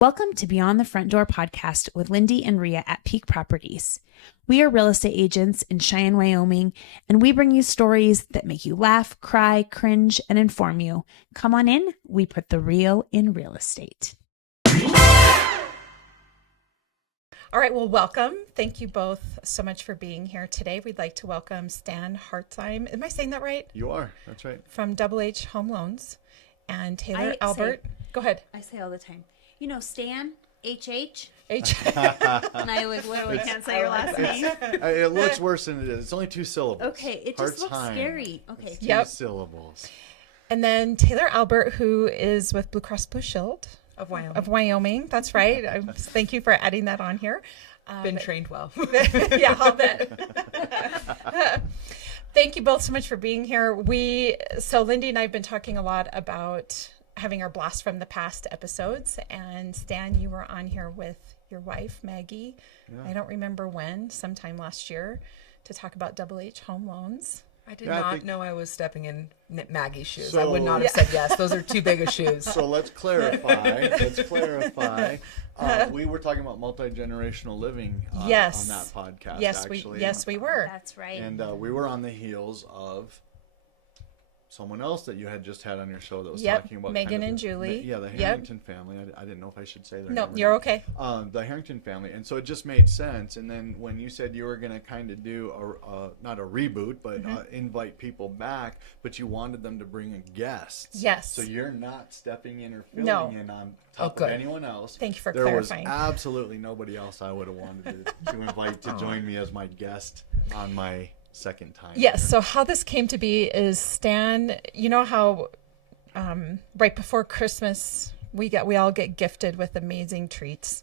Welcome to Beyond the Front Door podcast with Lindee and Rhea at Peak Properties. We are real estate agents in Cheyenne, Wyoming, and we bring you stories that make you laugh, cry, cringe, and inform you. Come on in. We put the real in real estate. All right, well, welcome. Thank you both so much for being here today. We'd like to welcome Stan Hartzheim. Am I saying that right? You are. That's right. From H Home Loans, and Taylor Albert. Go ahead. I say all the time, you know, Stan, HH. H. And I like literally can't say your last name. It looks worse than it is. It's only 2 syllables. Okay, it just looks scary. Okay. It's 2 syllables. And then Taylor Albert, who is with Blue Cross Blue Shield of Wyoming. Of Wyoming. That's right. Thank you for adding that on here. Been trained well. Yeah, I'll bet. Thank you both so much for being here. So Lindee and I have been talking a lot about having our blast from the past episodes, and Stan, you were on here with your wife Maggie. I don't remember when, sometime last year, to talk about H Home Loans. I did not know I was stepping in Maggie's shoes. I would not have said yes. Those are too big of shoes. So let's clarify. We were talking about multi-generational living on that podcast. Yes, we were. That's right. And we were on the heels of someone else that you had just had on your show that was talking about Megan and Julie. The Harrington family. I didn't know if I should say that. No, you're okay. The Harrington family. And so it just made sense. And then when you said you were going to kind of do not a reboot, but invite people back, but you wanted them to bring in guests. Yes. So you're not stepping in or filling in on top of anyone else. Thank you for clarifying. There was absolutely nobody else I would have wanted to invite to join me as my guest on my second time. Yes. So how this came to be is Stan, you know how right before Christmas we all get gifted with amazing treats,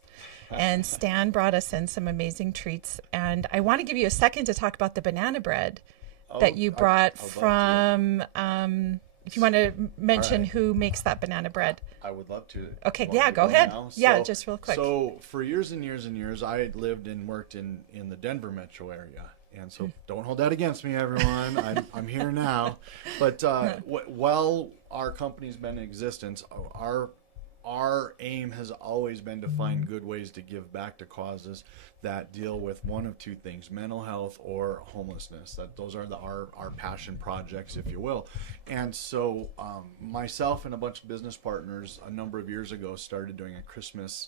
and Stan brought us in some amazing treats, and I want to give you a second to talk about the banana bread that you brought from if you want to mention who makes that banana bread. I would love to. Okay, go ahead. Just real quick. So for years and years and years, I had lived and worked in the Denver metro area. And so don't hold that against me, everyone. I'm here now. But while our company's been in existence, our aim has always been to find good ways to give back to causes that deal with one of two things: mental health or homelessness. Those are our passion projects, if you will. And so myself and a bunch of business partners a number of years ago started doing a Christmas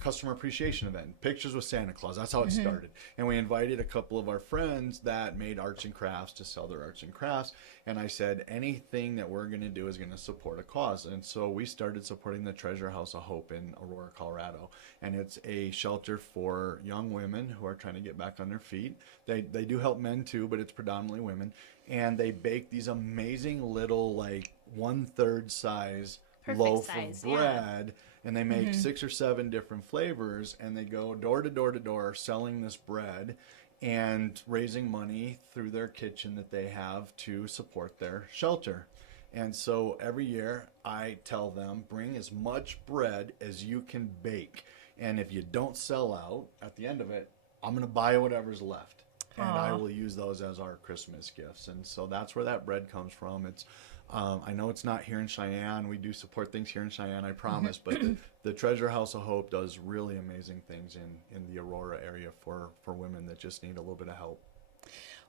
customer appreciation event, pictures with Santa Claus. That's how it started. And we invited a couple of our friends that made arts and crafts to sell their arts and crafts. And I said, anything that we're going to do is going to support a cause. And so we started supporting the Treasure House of Hope in Aurora, Colorado. And it's a shelter for young women who are trying to get back on their feet. They do help men too, but it's predominantly women. And they bake these amazing little, like 1/3 size loaf of bread. And they make 6 or 7 different flavors, and they go door to door to door selling this bread and raising money through their kitchen that they have to support their shelter. And so every year I tell them, bring as much bread as you can bake. And if you don't sell out at the end of it, I'm going to buy whatever's left. And I will use those as our Christmas gifts. And so that's where that bread comes from. It's I know it's not here in Cheyenne. We do support things here in Cheyenne, I promise. But the Treasure House of Hope does really amazing things in the Aurora area for women that just need a little bit of help.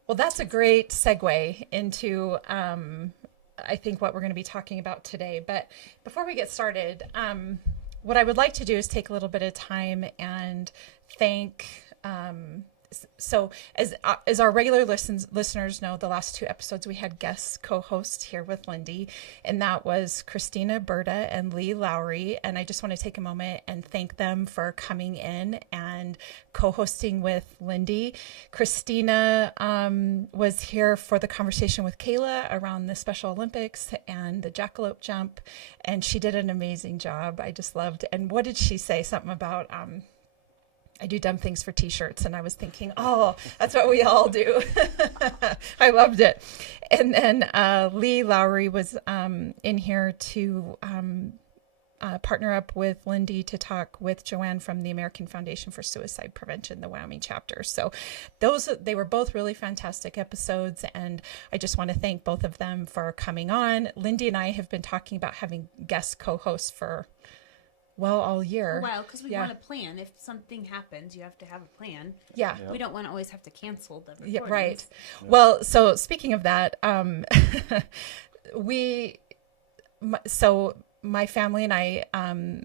Well, that's a great segue into I think what we're going to be talking about today. But before we get started, what I would like to do is take a little bit of time and thank so as our regular listeners know, the last 2 episodes we had guest co-hosts here with Lindee, and that was Christina Berta and Lee Lowry. And I just want to take a moment and thank them for coming in and co-hosting with Lindee. Christina was here for the conversation with Kayla around the Special Olympics and the jackalope jump, and she did an amazing job. I just loved. And what did she say? Something about I do dumb things for t-shirts, and I was thinking, oh, that's what we all do. I loved it. And then Lee Lowry was in here to partner up with Lindee to talk with Joanne from the American Foundation for Suicide Prevention, the Wyoming chapter. So they were both really fantastic episodes, and I just want to thank both of them for coming on. Lindee and I have been talking about having guest co-hosts for well all year. Well, because we Yeah. want to plan. If something happens, you have to have a plan. Yeah. Yep. We don't want to always have to cancel the recordings. Yeah, right. Well, so speaking of that, my family and I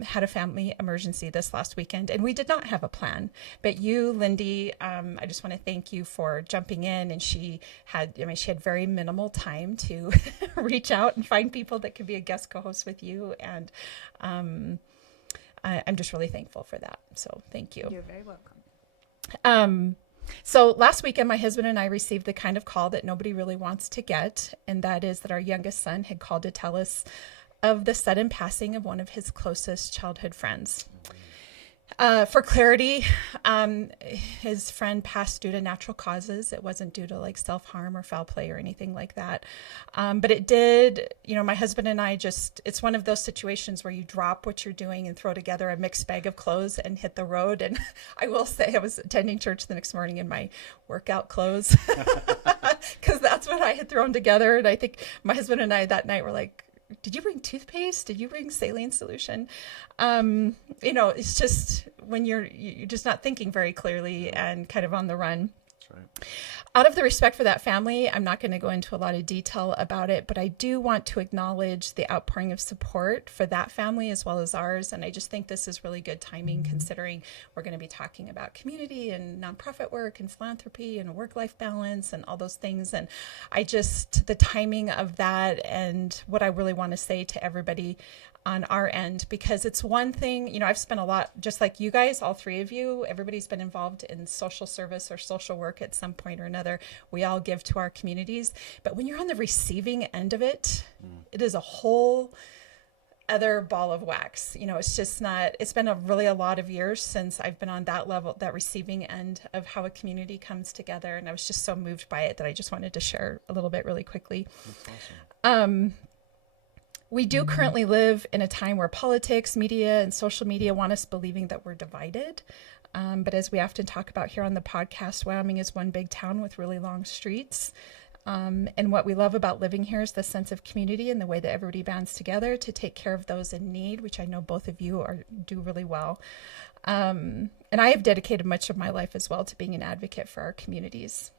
had a family emergency this last weekend, and we did not have a plan. But you, Lindee, I just want to thank you for jumping in. And she had very minimal time to reach out and find people that could be a guest co-host with you. And I'm just really thankful for that. So thank you. You're very welcome. So last weekend, my husband and I received the kind of call that nobody really wants to get, and that is that our youngest son had called to tell us of the sudden passing of one of his closest childhood friends. For clarity, his friend passed due to natural causes. It wasn't due to like self-harm or foul play or anything like that. But it did, my husband and I it's one of those situations where you drop what you're doing and throw together a mixed bag of clothes and hit the road. And I will say I was attending church the next morning in my workout clothes because that's what I had thrown together. And I think my husband and I that night were like, did you bring toothpaste? Did you bring saline solution? It's just when you're just not thinking very clearly and kind of on the run. That's right. Out of the respect for that family, I'm not going to go into a lot of detail about it, but I do want to acknowledge the outpouring of support for that family as well as ours. And I just think this is really good timing considering we're going to be talking about community and nonprofit work and philanthropy and work-life balance and all those things. And the timing of that and what I really want to say to everybody on our end, because it's one thing, I've spent a lot, just like you guys, all three of you, everybody's been involved in social service or social work at some point or another. We all give to our communities, but when you're on the receiving end of it, it is a whole other ball of wax. It's just not, it's been a lot of years since I've been on that level, that receiving end of how a community comes together. And I was just so moved by it that I just wanted to share a little bit really quickly. That's awesome. We do currently live in a time where politics, media, and social media want us believing that we're divided. But as we often talk about here on the podcast, Wyoming is one big town with really long streets. And what we love about living here is the sense of community and the way that everybody bands together to take care of those in need, which I know both of you do really well. And I have dedicated much of my life as well to being an advocate for our communities.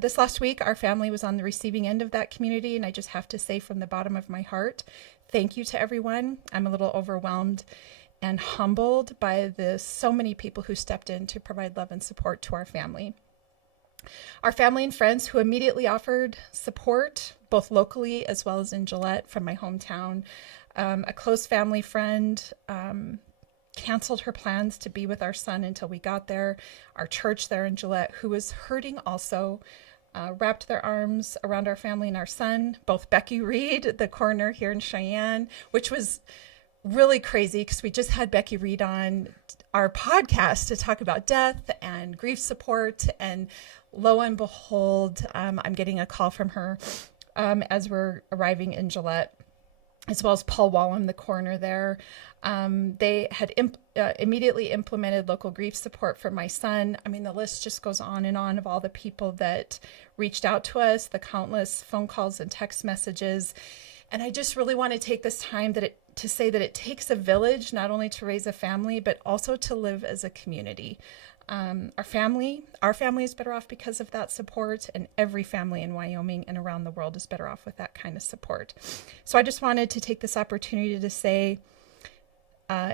This last week, our family was on the receiving end of that community, and I just have to say from the bottom of my heart, thank you to everyone. I'm a little overwhelmed and humbled by so many people who stepped in to provide love and support to our family. Our family and friends who immediately offered support, both locally as well as in Gillette from my hometown. A close family friend canceled her plans to be with our son until we got there. Our church there in Gillette, who was hurting also, wrapped their arms around our family and our son. Both Becky Reed, the coroner here in Cheyenne, which was really crazy because we just had Becky Reed on our podcast to talk about death and grief support. And lo and behold, I'm getting a call from her as we're arriving in Gillette, as well as Paul Wallum, the coroner there. They had immediately implemented local grief support for my son. I mean, the list just goes on and on of all the people that reached out to us, the countless phone calls and text messages. And I just really want to take this time to say that it takes a village, not only to raise a family, but also to live as a community. Our family is better off because of that support, and every family in Wyoming and around the world is better off with that kind of support. So I just wanted to take this opportunity to say,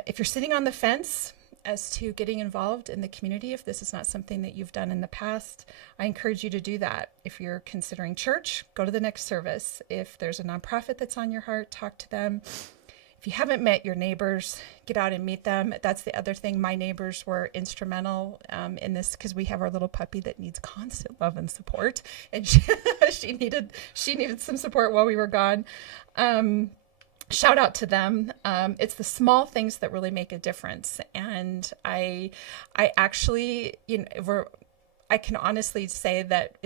if you're sitting on the fence as to getting involved in the community, if this is not something that you've done in the past, I encourage you to do that. If you're considering church, go to the next service. If there's a nonprofit that's on your heart, talk to them. If you haven't met your neighbors, get out and meet them. That's the other thing. My neighbors were instrumental in this because we have our little puppy that needs constant love and support, and she needed some support while we were gone. Shout out to them. It's the small things that really make a difference. And I actually, I can honestly say that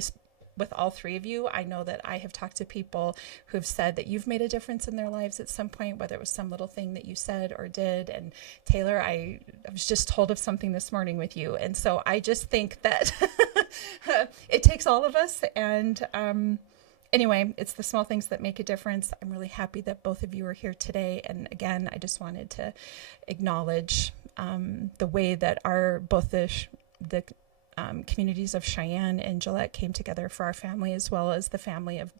with all three of you, I know that I have talked to people who've said that you've made a difference in their lives at some point, whether it was some little thing that you said or did. And Taylor, I was just told of something this morning with you. And so I just think that it takes all of us. And anyway, it's the small things that make a difference. I'm really happy that both of you are here today. And again, I just wanted to acknowledge the way that both the communities of Cheyenne and Gillette came together for our family, as well as the family of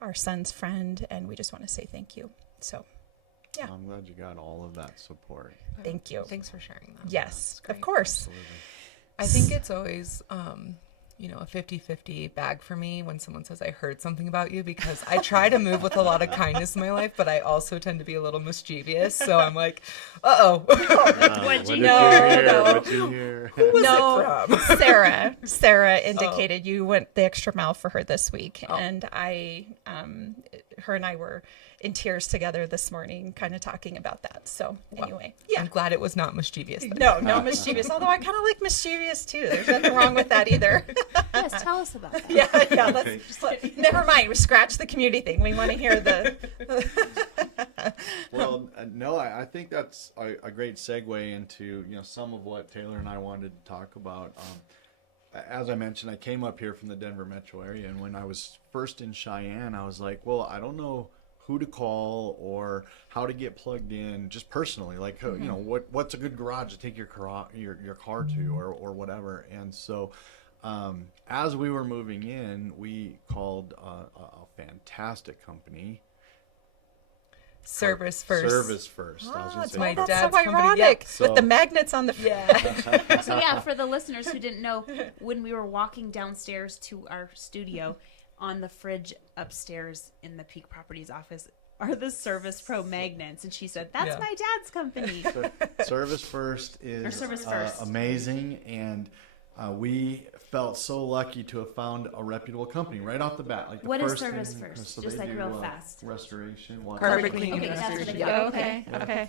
our son's friend. And we just want to say thank you. So, yeah. I'm glad you got all of that support. Thank you. Thanks for sharing that. Yes, of course. Absolutely. I think it's always, a 50-50 bag for me when someone says, I heard something about you, because I try to move with a lot of kindness in my life, but I also tend to be a little mischievous. So I'm like, uh-oh. What'd you What'd you hear? Who was it from? Sarah indicated you went the extra mile for her this week. And her and I were in tears together this morning, kind of talking about that. So anyway, yeah. I'm glad it was not mischievous. Then. No mischievous. Although I kind of like mischievous too. There's nothing wrong with that either. Yes, tell us about that. Yeah. Never mind. We scratch the community thing. We want to hear the. Well, no, I think that's a great segue into some of what Taylor and I wanted to talk about. As I mentioned, I came up here from the Denver metro area, and when I was first in Cheyenne, I was like, well, I don't know who to call or how to get plugged in, just personally, like what's a good garage to take your car to, or whatever. And so as we were moving in, we called a fantastic company. Service First. Service First. I was gonna it's say my That's dad's so company. ironic Yeah. with the magnets on the. Yeah. So yeah, for the listeners who didn't know, when we were walking downstairs to our studio, on the fridge upstairs in the Peak Properties office are the Service Pro magnets, and she said, "That's Yeah. my dad's company." So Service First is Service First. amazing, and we felt so lucky to have found a reputable company right off the bat. Like the What is first Service thing- First? so Just they like do, real fast. Restoration, water. Carpet Okay, cleaning. that's what I restoration. got. Okay.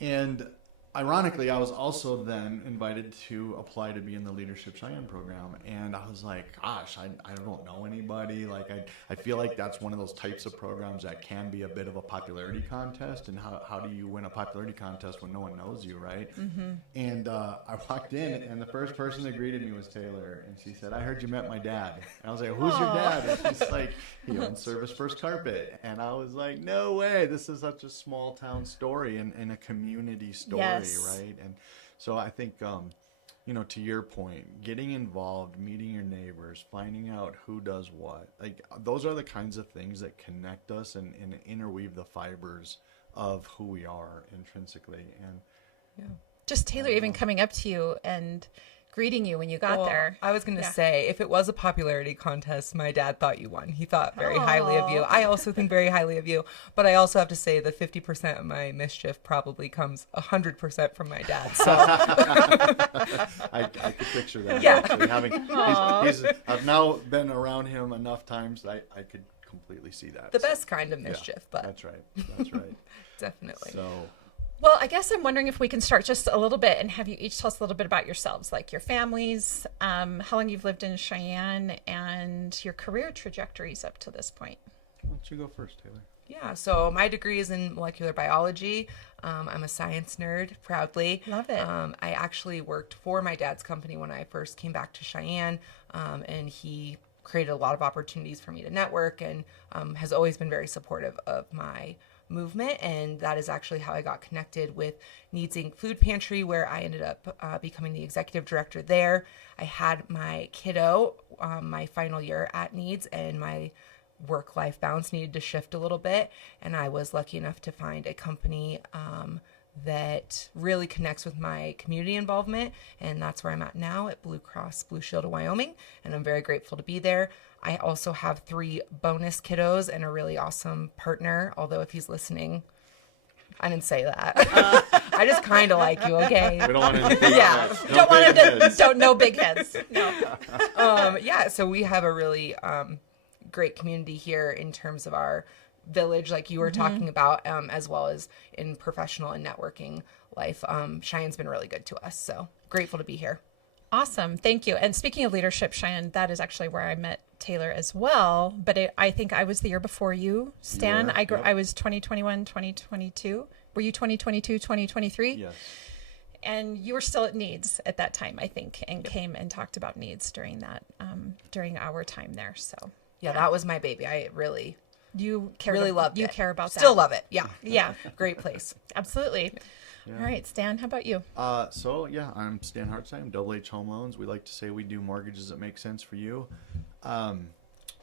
And ironically, I was also then invited to apply to be in the Leadership Cheyenne program. And I was like, gosh, I don't know anybody. Like, I feel like that's one of those types of programs that can be a bit of a popularity contest. And how do you win a popularity contest when no one knows you, right? Mm-hmm. And I walked in, and the first person that greeted me was Taylor. And she said, I heard you met my dad. And I was like, who's your dad? And she's like, he owns Service First Carpet. And I was like, no way. This is such a small town story and a community story. Yes. Right. And so I think, to your point, getting involved, meeting your neighbors, finding out who does what, like those are the kinds of things that connect us and interweave the fibers of who we are intrinsically. And Just Taylor even coming up to you and greeting you when you got Well, there. I was going to say, if it was a popularity contest, my dad thought you won. He thought very highly of you. I also think very highly of you. But I also have to say the 50% of my mischief probably comes 100% from my dad. So I could picture that. Yeah. Actually, I've now been around him enough times that I could completely see that. the So, best kind of mischief, but That's right. That's right. definitely. So. Well, I guess I'm wondering if we can start just a little bit and have you each tell us a little bit about yourselves, like your families, how long you've lived in Cheyenne, and your career trajectories up to this point. Why don't you go first, Taylor? Yeah, so my degree is in molecular biology. I'm a science nerd, proudly. Love it. I actually worked for my dad's company when I first came back to Cheyenne, and he created a lot of opportunities for me to network and has always been very supportive of my movement, and that is actually how I got connected with Needs Inc. Food Pantry, where I ended up becoming the executive director there. I had my kiddo my final year at Needs, and my work-life balance needed to shift a little bit, and I was lucky enough to find a company that really connects with my community involvement, and that's where I'm at now at Blue Cross Blue Shield of Wyoming, and I'm very grateful to be there. I also have 3 bonus kiddos and a really awesome partner, although if he's listening, I didn't say that. I just kind of like you, okay? We don't want anything. Yeah. Don't want him to, don't know big heads. No. Yeah, so we have a really great community here in terms of our village, like you were talking about, as well as in professional and networking life. Cheyenne's been really good to us, so grateful to be here. Awesome. Thank you. And speaking of leadership, Cheyenne, that is actually where I met Taylor as well. But I think I was the year before you, Stan. You were, yep. I was 2021, 2022. Were you 2022, 2023? Yes. And you were still at Needs at that time, I think, and came and talked about Needs during that, during our time there. So Yeah, that was my baby. I really Really loved you it. care about that. Still love it. Yeah. Yeah, Great place. absolutely. Yeah. All right, Stan, how about you? So yeah, I'm Stan Hartzheim, Double H Home Loans. We like to say we do mortgages that make sense for you.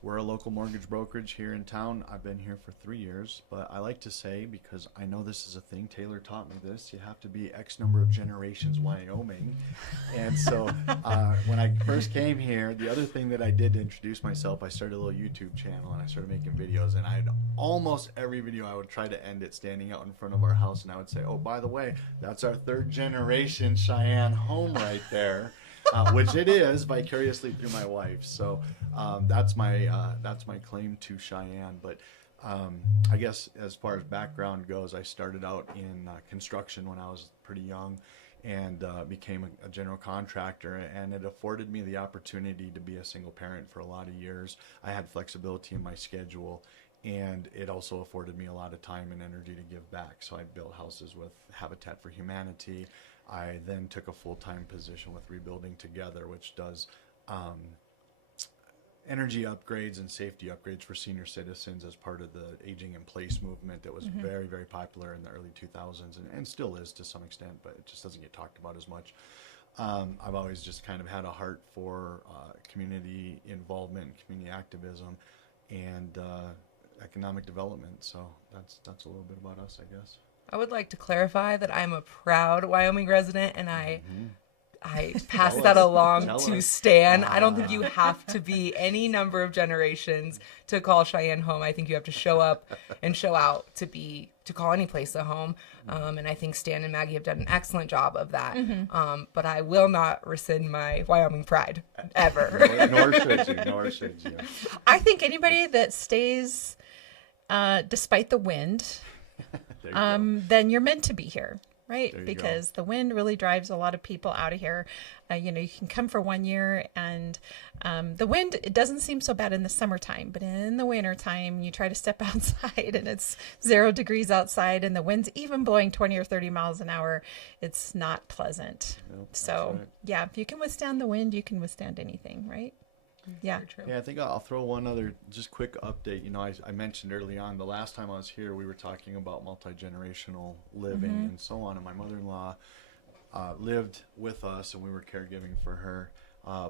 We're a local mortgage brokerage here in town. I've been here for 3 years, but I like to say, because I know this is a thing, Taylor taught me this, you have to be X number of generations Wyoming. And so when I first came here, the other thing that I did to introduce myself, I started a little YouTube channel and I started making videos, and I'd almost every video I would try to end it standing out in front of our house, and I would say, oh, by the way, that's our 3rd generation Cheyenne home right there. Which it is vicariously through my wife. So that's my claim to Cheyenne. But I guess as far as background goes, I started out in construction when I was pretty young, and became a general contractor, and it afforded me the opportunity to be a single parent for a lot of years. I had flexibility in my schedule, and it also afforded me a lot of time and energy to give back. So I built houses with Habitat for Humanity. I then took a full-time position with Rebuilding Together, which does energy upgrades and safety upgrades for senior citizens as part of the aging in place movement that was very, very popular in the early 2000s, and still is to some extent, but it just doesn't get talked about as much. I've always just kind of had a heart for community involvement, community activism, and economic development. So that's a little bit about us, I guess. I would like to clarify that I'm a proud Wyoming resident, and I pass that along to Stan. I don't think you have to be any number of generations to call Cheyenne home. I think you have to show up and show out to call any place a home. And I think Stan and Maggie have done an excellent job of that. But I will not rescind my Wyoming pride ever. Nor should you. I think anybody that stays despite the wind, then you're meant to be here, right? Because the wind really drives a lot of people out of here. You can come for 1 year, and the wind, it doesn't seem so bad in the summertime, but in the wintertime, you try to step outside and it's 0 degrees outside, and the wind's even blowing 20 or 30 miles an hour. It's not pleasant. Nope, So, right. yeah, if you can withstand the wind, you can withstand anything, right? Yeah. Yeah, I think I'll throw one other just quick update. I mentioned early on, the last time I was here, we were talking about multi-generational living and so on, and my mother-in-law lived with us, and we were caregiving for her.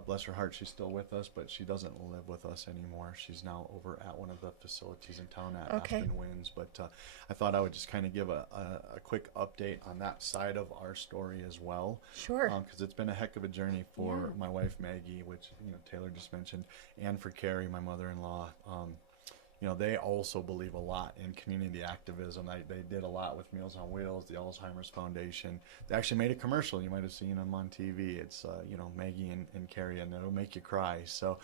Bless her heart, she's still with us, but she doesn't live with us anymore. She's now over at one of the facilities in town at Aspen Winds. But I thought I would just kind of give a quick update on that side of our story as well. Sure. Because it's been a heck of a journey for my wife Maggie, which Taylor just mentioned, and for Carrie, my mother-in-law. They also believe a lot in community activism. They did a lot with Meals on Wheels, the Alzheimer's Foundation. They actually made a commercial. You might have seen them on TV. It's, Maggie and Carrie, and it'll make you cry. So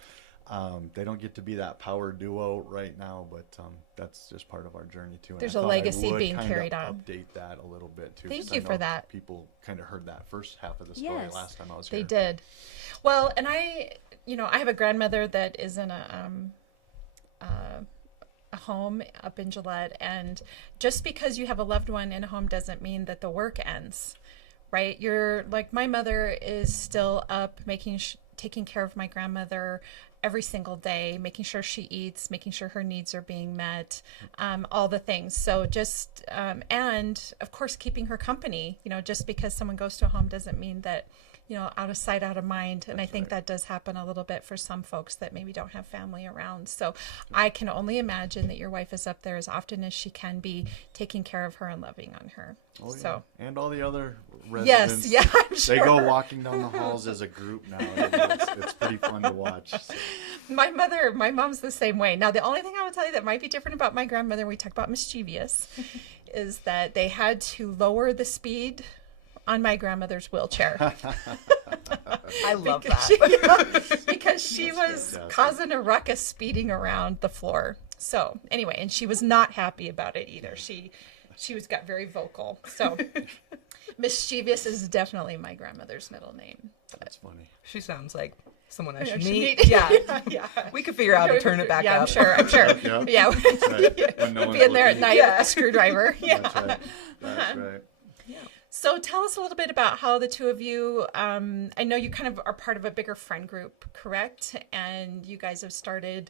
they don't get to be that power duo right now, but that's just part of our journey, too. And There's I a thought legacy I would being kinda carried on. Update that a little bit, too. Thank 'cause I you for know that. People kind of heard that first half of the story Yes. last time I was here. They did. Well, and I have a grandmother that is in a home up in Gillette, and just because you have a loved one in a home doesn't mean that the work ends, right? You're like, my mother is still up taking care of my grandmother every single day, making sure she eats, making sure her needs are being met, all the things. So just and of course keeping her company. Just because someone goes to a home doesn't mean that out of sight, out of mind. And I think that does happen a little bit for some folks that maybe don't have family around. So I can only imagine that your wife is up there as often as she can be, taking care of her and loving on her. Oh, yeah. So, and all the other residents. yes, yeah, I'm sure. They go walking down the halls as a group now. It's pretty fun to watch. So. My mom's the same way. Now, the only thing I would tell you that might be different about my grandmother, we talk about mischievous, is that they had to lower the speed on my grandmother's wheelchair. I love that. Because she was causing a ruckus speeding around the floor. So anyway, and she was not happy about it either. She got very vocal. So mischievous is definitely my grandmother's middle name. That's funny. She sounds like someone I should should meet. meet. Yeah. Yeah. We could figure out how to turn it back Yeah, up. I'm sure. Yep. Yeah. That's right. When no Be one's in there at looking. night with a screwdriver. Yeah. That's right. That's right. So tell us a little bit about how the two of you, I know you kind of are part of a bigger friend group, correct? And you guys have started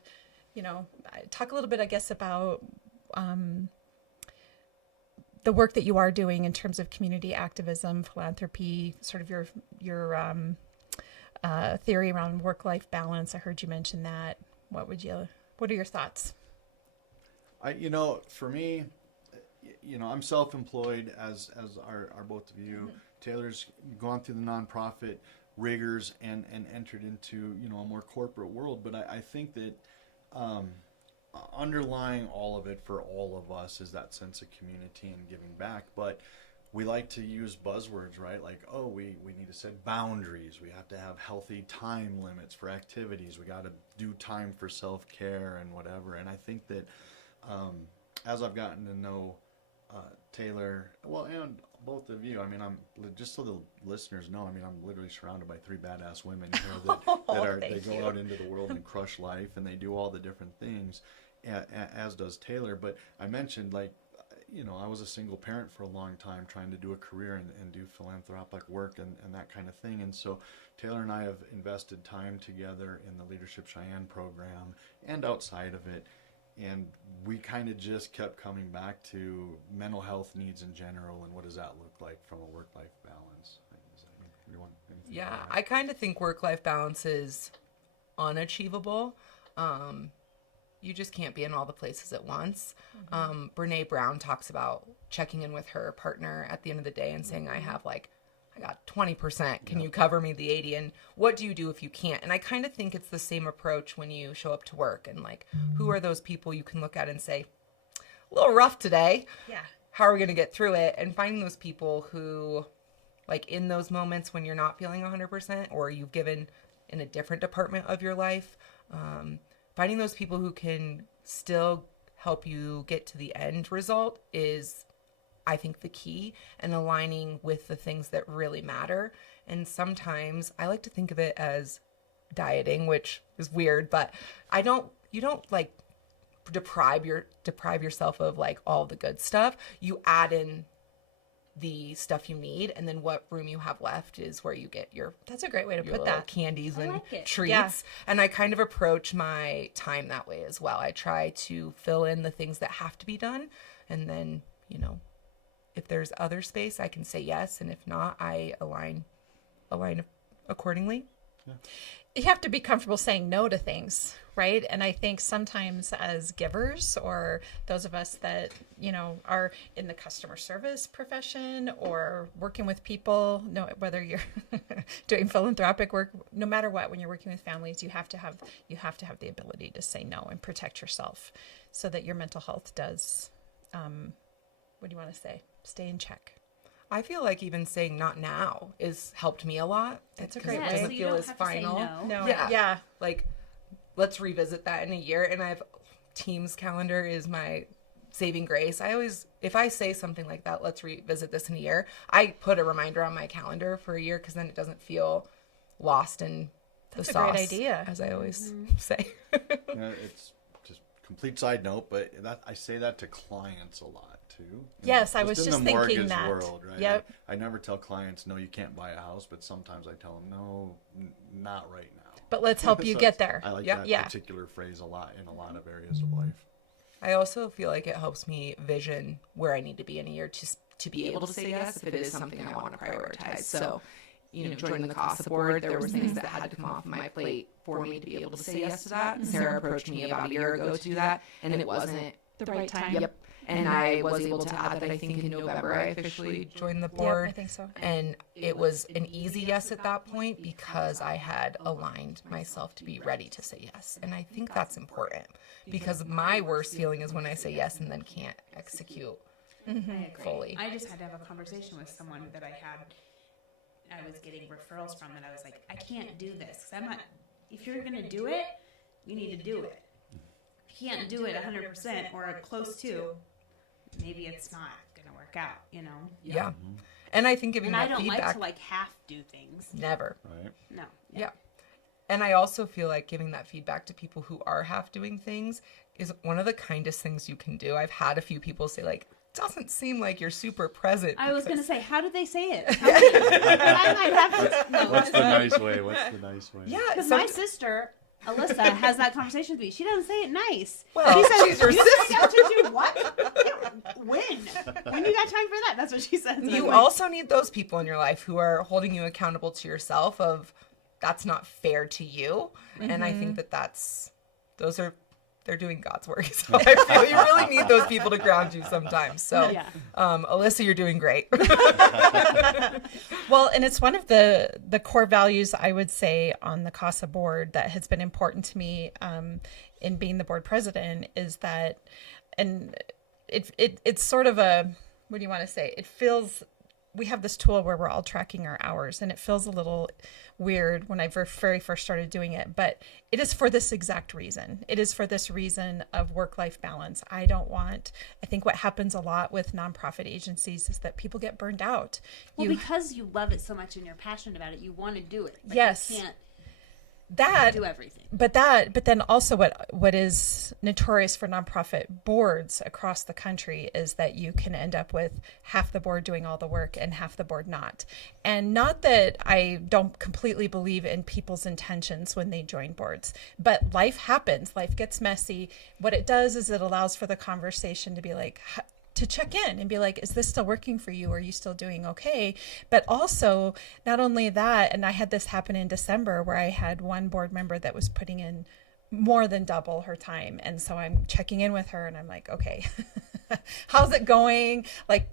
talk a little bit, I guess, about the work that you are doing in terms of community activism, philanthropy, sort of your theory around work-life balance. I heard you mention that. What are your thoughts? For me, I'm self-employed as are both of you. Mm-hmm. Taylor's gone through the nonprofit rigors and entered into, a more corporate world. But I think that underlying all of it for all of us is that sense of community and giving back. But we like to use buzzwords, right? Like, we need to set boundaries. We have to have healthy time limits for activities. We got to do time for self-care and whatever. And I think that as I've gotten to know Taylor, and both of you, I'm just so the listeners know, I'm literally surrounded by 3 badass women here that go out into the world and crush life, and they do all the different things, as does Taylor. But I mentioned, I was a single parent for a long time trying to do a career and do philanthropic work and that kind of thing. And so Taylor and I have invested time together in the Leadership Cheyenne program and outside of it. And we kind of just kept coming back to mental health needs in general and what does that look like from a work-life balance. Yeah, I kind of think work-life balance is unachievable. You just can't be in all the places at once. Brene Brown talks about checking in with her partner at the end of the day and saying, I got 20%. Can you cover me the 80? And what do you do if you can't? And I kind of think it's the same approach when you show up to work and who are those people you can look at and say, a little rough today. Yeah. How are we going to get through it? And finding those people who, in those moments when you're not feeling 100% or you've given in a different department of your life, finding those people who can still help you get to the end result is, I think, the key, and aligning with the things that really matter. And sometimes I like to think of it as dieting, which is weird, but you don't deprive yourself of all the good stuff. You add in the stuff you need, and then what room you have left is where you get that's a great way to put little that. Candies and treats. Yeah. And I kind of approach my time that way as well. I try to fill in the things that have to be done, and then if there's other space, I can say yes, and if not, I align accordingly. Yeah. You have to be comfortable saying no to things, right? And I think sometimes as givers, or those of us that, are in the customer service profession or working with people, whether you're doing philanthropic work, no matter what, when you're working with families, you have to have the ability to say no and protect yourself so that your mental health does, what do you want to say? Stay in check. I feel like even saying not now has helped me a lot. That's a 'cause great it way. doesn't So you feel don't as have to say final. no. Yeah. Let's revisit that in a year. And Teams calendar is my saving grace. If I say something like that, let's revisit this in a year, I put a reminder on my calendar for a year, because then it doesn't feel lost in the That's a sauce, great idea. as I always say. It's just complete side note, but I say that to clients a lot too. Yes, I was just in the thinking mortgage that. world, right? Yep. I never tell clients, no, you can't buy a house, but sometimes I tell them, no, not right now. But let's help you So get there. I like Yep. that Yeah. particular phrase a lot in a lot of areas of life. I also feel like it helps me vision where I need to be in a year to be able to say yes if it is something I want to prioritize. So, joining the CASA board, there was things that had to come off my plate for me to be able to say yes to that. Sarah approached me about a year ago to do that, and it wasn't The right time. Yep. And I was able to add that I think in November I officially joined the board. I think so. And it was an easy yes at that point because I had aligned myself to be ready to say yes. And I think that's important, because my worst feeling is when I say yes and then can't execute fully. I just had to have a conversation with someone that I was getting referrals from, and I was like, I can't do this. 'Cause if you're going to do it, you need to do it. If you can't do it 100% or close to, maybe it's not going to work out, Yeah. And I think giving And I that don't feedback. like to half do things. Never. Right. No. Yeah. And I also feel like giving that feedback to people who are half doing things is one of the kindest things you can do. I've had a few people say, doesn't seem like you're super present. I was going to because- say, how did they say it? I might have to. No, What's the nice way? Yeah. because my sister Alyssa has that conversation with me. She doesn't say it nice. Well, she says, she's your "You sister." have to do what? Yeah, when? When you got time for that? That's what she says. You also need those people in your life who are holding you accountable to yourself of that's not fair to you. And I think they're doing God's work. So I feel you really need those people to ground you sometimes. So, Yeah. Alyssa, you're doing great. Well, and it's one of the core values I would say on the CASA board that has been important to me in being the board president is that, and it's sort of a, what do you want to say? It feels, we have this tool where we're all tracking our hours, and it feels a little weird when I very first started doing it, but it is for this exact reason. It is for this reason of work-life balance. I think what happens a lot with nonprofit agencies is that people get burned out. Well, because you love it so much and you're passionate about it, you want to do it. But Yes. you can't that do everything. But then also what is notorious for nonprofit boards across the country is that you can end up with half the board doing all the work and half the board not. And not that I don't completely believe in people's intentions when they join boards, but life happens. Life gets messy. What it does is it allows for the conversation to be like, to check in and be like, is this still working for you? Are you still doing okay? But also, not only that, and I had this happen in December where I had one board member that was putting in more than double her time. And so I'm checking in with her and I'm like, okay, how's it going? Like,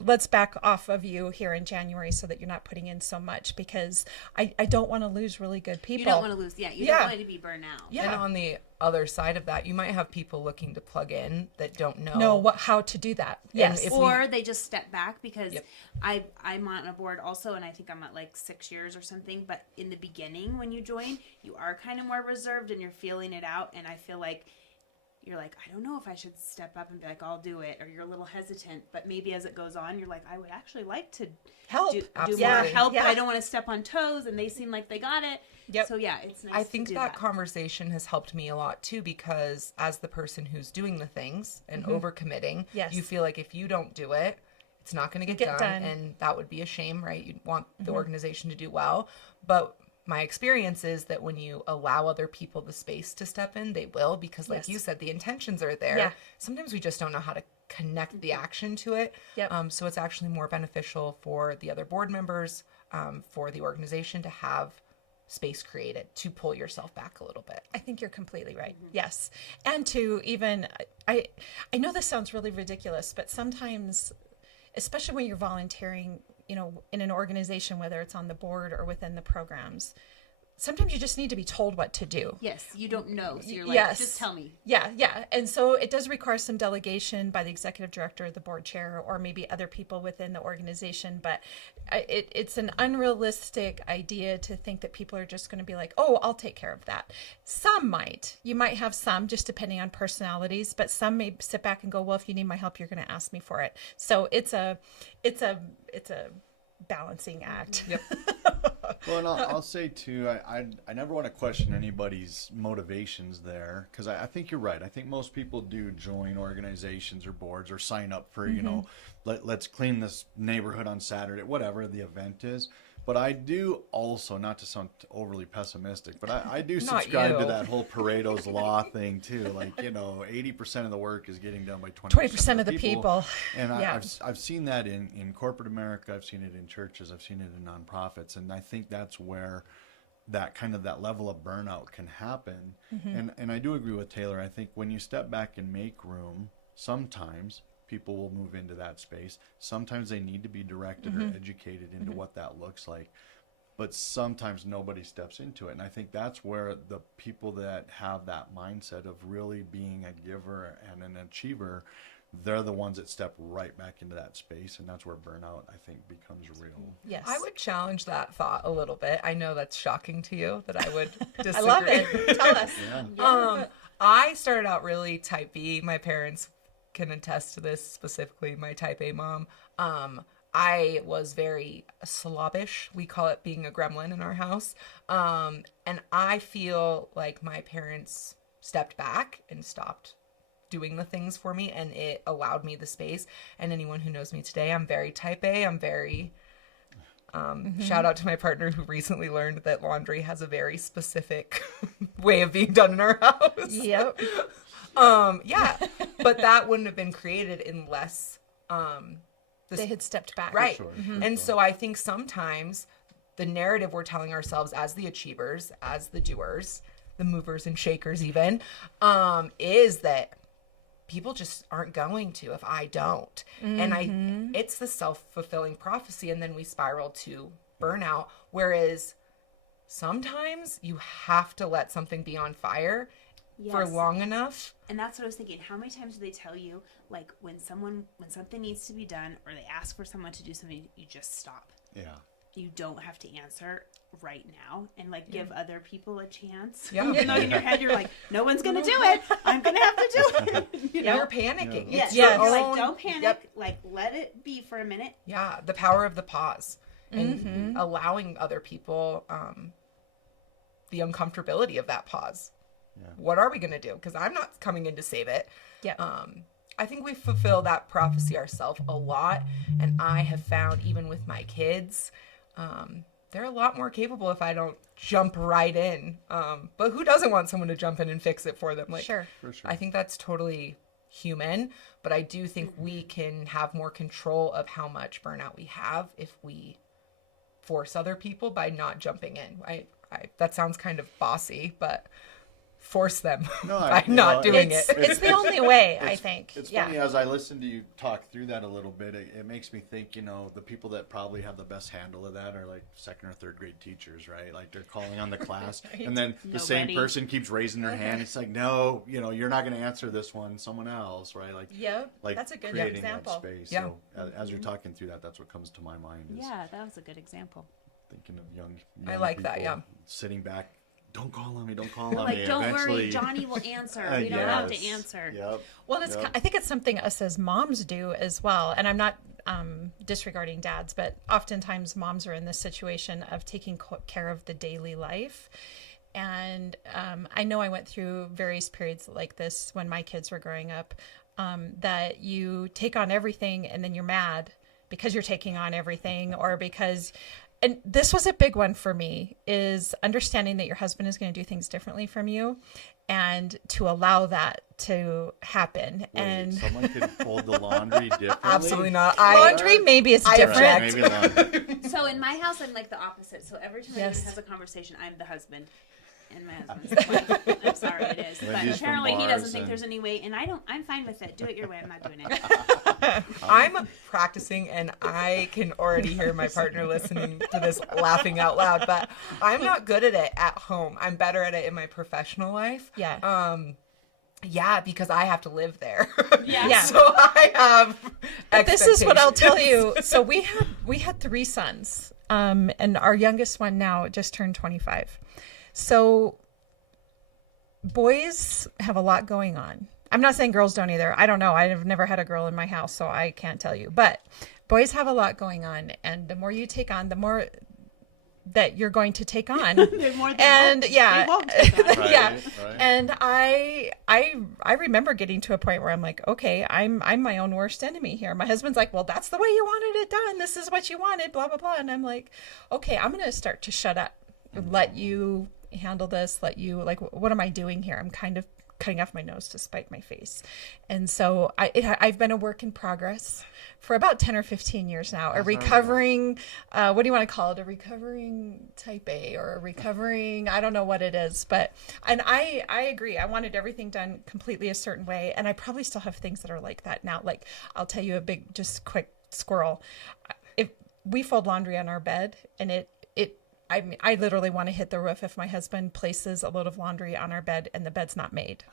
let's back off of you here in January so that you're not putting in so much, because I don't want to lose really good people. You don't want to lose. Yeah, you don't want it to be burnt out. Yeah. And on the other side of that, you might have people looking to plug in that don't know how to do that. Yes. Or they just step back because Yep. I'm on a board also, and I think I'm at like 6 years or something. But in the beginning, when you join, you are kind of more reserved and you're feeling it out. And I feel like you're like, I don't know if I should step up and be like, I'll do it. Or you're a little hesitant. But maybe as it goes on, you're like, I would actually like to help. do Absolutely. more help. Yeah. But I don't want to step on toes. And they seem like they got it. Yep. So yeah, it's nice I think to do that conversation has helped me a lot too, because as the person who's doing the things and overcommitting, Yes. you feel like if you don't do it, it's not going to get done, and that would be a shame, right? You'd want the organization to do well, but my experience is that when you allow other people the space to step in, they will, because like you said, the intentions are there. Yeah. Sometimes we just don't know how to connect the action to it. Yep. So it's actually more beneficial for the other board members, for the organization to have space created to pull yourself back a little bit. I think you're completely right. Yes. And to even, I know this sounds really ridiculous, but sometimes, especially when you're volunteering, in an organization, whether it's on the board or within the programs, sometimes you just need to be told what to do. Yes, you don't know. So you're like, Yes. just tell me. Yeah. And so it does require some delegation by the executive director, the board chair, or maybe other people within the organization. But it's an unrealistic idea to think that people are just going to be like, oh, I'll take care of that. Some might. You might have some, just depending on personalities, but some may sit back and go, well, if you need my help, you're going to ask me for it. So it's a balancing act. Yep. Well, and I'll say too, I never want to question anybody's motivations there, because I think you're right. I think most people do join organizations or boards or sign up for, let's clean this neighborhood on Saturday, whatever the event is. But I do also, not to sound overly pessimistic, but I do subscribe to that whole Pareto's law thing too. Like, 80% of the work is getting done by 20% of the people. And Yeah. I've seen that in corporate America. I've seen it in churches. I've seen it in nonprofits. And I think that's where that level of burnout can happen. And I do agree with Taylor. I think when you step back and make room, sometimes people will move into that space. Sometimes they need to be directed or educated into what that looks like. But sometimes nobody steps into it. And I think that's where the people that have that mindset of really being a giver and an achiever, they're the ones that step right back into that space. And that's where burnout, I think, becomes real. Yes. I would challenge that thought a little bit. I know that's shocking to you that I would disagree. I love it. Tell us. I started out really type B. My parents can attest to this, specifically my type A mom. I was very slobbish. We call it being a gremlin in our house. And I feel like my parents stepped back and stopped doing the things for me, and it allowed me the space. And anyone who knows me today, I'm very type A. I'm very Shout out to my partner who recently learned that laundry has a very specific way of being done in our house. Yep. Yeah, but that wouldn't have been created unless They had stepped back. right. Sure, And so I think sometimes the narrative we're telling ourselves as the achievers, as the doers, the movers and shakers even, is that people just aren't going to if I don't. And it's the self-fulfilling prophecy, and then we spiral to burnout. Whereas sometimes you have to let something be on fire for Yes. long enough. And that's what I was thinking. How many times do they tell you, like, when something needs to be done, or they ask for someone to do something, you just stop. Yeah. You don't have to answer right now, and like give other people a chance. Yeah. Even though in your head you're like, no one's gonna do it. I'm gonna have to do it. You know? You're panicking. Yes. It's Yes. your You're own, like, don't panic. Yep. Like, let it be for a minute. Yeah, the power of the pause and allowing other people the uncomfortability of that pause. Yeah. What are we going to do? Because I'm not coming in to save it. Yeah. I think we fulfill that prophecy ourselves a lot. And I have found, even with my kids, they're a lot more capable if I don't jump right in. But who doesn't want someone to jump in and fix it for them? Like, Sure. For sure. I think that's totally human, but I do think we can have more control of how much burnout we have if we force other people by not jumping in. I that sounds kind of bossy, but force them No, by not doing It's, it. it's the only way, I It's- think. It's Yeah. funny, as I listen to you talk through that a little bit, it makes me think, the people that probably have the best handle of that are like second or third grade teachers, right? Like they're calling on the class and then the same Nobody. person keeps raising their hand. It's like, no, you're not going to answer this one, someone else, right? Yep. Like That's a good creating example. that space. Yeah. So as you're talking through that, that's what comes to my mind is Yeah, that was a good example. thinking of young I like that, people yeah. sitting back. Don't call on me. Don't call on me. Like, don't Eventually, worry, Johnny will answer. We don't have to yes. answer. Yep. Well, it's, Yep. I think it's something us as moms do as well. And I'm not disregarding dads, but oftentimes moms are in this situation of taking care of the daily life. And I know I went through various periods like this when my kids were growing up, that you take on everything and then you're mad because you're taking on everything, or because, and this was a big one for me, is understanding that your husband is going to do things differently from you, and to allow that to happen. Wait, And someone could fold the laundry differently. Absolutely not. laundry maybe is I different. object. Right, maybe laundry. So in my house, I'm like the opposite. So every time Yes. anyone has a conversation, I'm the husband. And my husband's the wife. I'm sorry, it is. But Lindee's from apparently he doesn't think Parson. there's any way, and I'm fine with it. Do it your way. I'm not doing it. I'm practicing, and I can already hear my partner listening to this laughing out loud, but I'm not good at it at home. I'm better at it in my professional life. Yeah. Yeah, because I have to live there. Yeah. So I have But this is what I'll tell expectations. you. So we had 3 sons, and our youngest one now just turned 25. So boys have a lot going on. I'm not saying girls don't either. I don't know. I've never had a girl in my house, so I can't tell you. But boys have a lot going on, and the more you take on, the more that you're going to take on. They're more than And yeah, they won't take on. Right, yeah. right. And I remember getting to a point where I'm like, okay, I'm my own worst enemy here. My husband's like, well, that's the way you wanted it done. This is what you wanted, blah blah blah. And I'm like, okay, I'm gonna start to shut up, let you handle this, let you, like, what am I doing here? I'm kind of cutting off my nose to spite my face. And so I've been a work in progress for about 10 or 15 years now, a recovering, what do you want to call it? A recovering type A, or a recovering, I don't know what it is, but, and I agree. I wanted everything done completely a certain way. And I probably still have things that are like that now. Like, I'll tell you a big, just quick squirrel. If we fold laundry on our bed, and I literally want to hit the roof if my husband places a load of laundry on our bed and the bed's not made.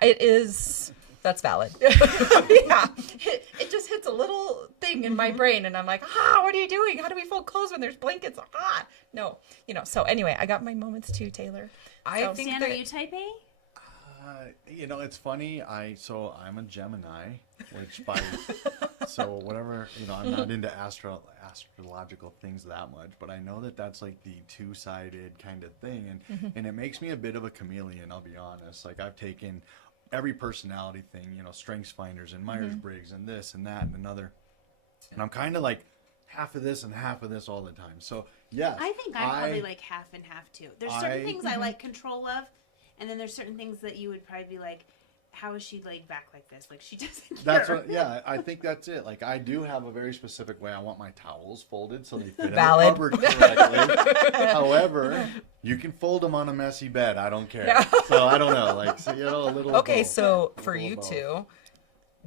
It is, That's valid. yeah, it just hits a little thing in my brain, and I'm like, what are you doing? How do we fold clothes when there's blankets? No, So anyway, I got my moments too, Taylor. I think Stan, that are you type A? It's funny. I'm a Gemini, which so whatever, I'm not into astrological things that much, but I know that that's like the two-sided kind of thing, and it makes me a bit of a chameleon. I'll be honest. Like, I've taken every personality thing, Strengths Finders and Myers-Briggs and this and that and another, and I'm kind of like half of this and half of this all the time. So yes, I think I'm probably like half and half too. There's certain things I like control of, and then there's certain things that you would probably be like, how is she laid back like this? Like she doesn't care. That's what, yeah, I think that's it. Like I do have a very specific way I want my towels folded so they fit in the Valid. cupboard correctly. However, you can fold them on a messy bed. I don't care. Yeah. So I don't know. Like, so, you know, a little. Okay, both. so A for little you both. two,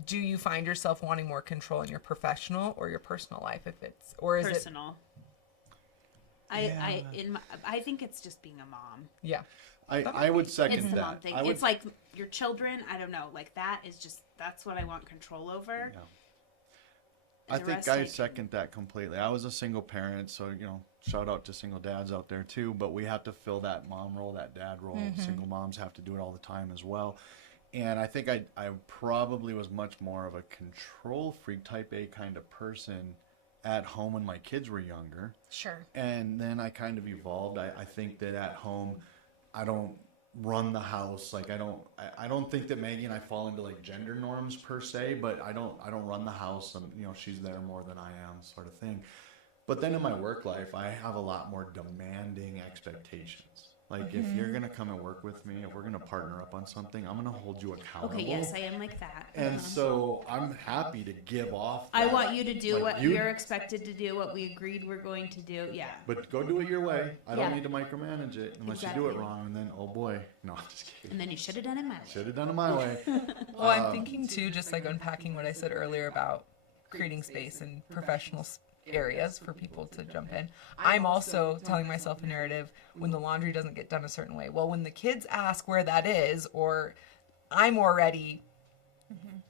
do you find yourself wanting more control in your professional or your personal life? If it's, or is it? Personal. I think it's just being a mom. Yeah. I would second It's the that. mom thing. I would, It's like your children. I don't know. Like that is just that's what I want control over. yeah. And I the think rest I I- second that completely. I was a single parent, so you know, shout out to single dads out there too. But we have to fill that mom role, that dad role. Single moms have to do it all the time as well. And I think I probably was much more of a control freak, type A kind of person at home when my kids were younger. Sure. And then I kind of evolved. I think that at home, I don't run the house. Like I don't think that Maggie and I fall into like gender norms per se, but I don't run the house, and you know, she's there more than I am, sort of thing. But then in my work life, I have a lot more demanding expectations. Like if you're gonna come and work with me, if we're gonna partner up on something, I'm gonna hold you accountable. Okay, yes, I am like that. And so I'm happy to give off. I that. want you to do Like, what you- you're expected to do, what we agreed we're going to do. Yeah. But go do it your way. I don't Yeah. need to micromanage it unless you do it Exactly. wrong, and then oh boy, no, I'm just kidding. And then you should have done it my way. Should have done it my way. Well, I'm thinking too, just like unpacking what I said earlier about creating space in professional areas for people to jump in. I'm also telling myself a narrative when the laundry doesn't get done a certain way. Well, when the kids ask where that is, or I'm already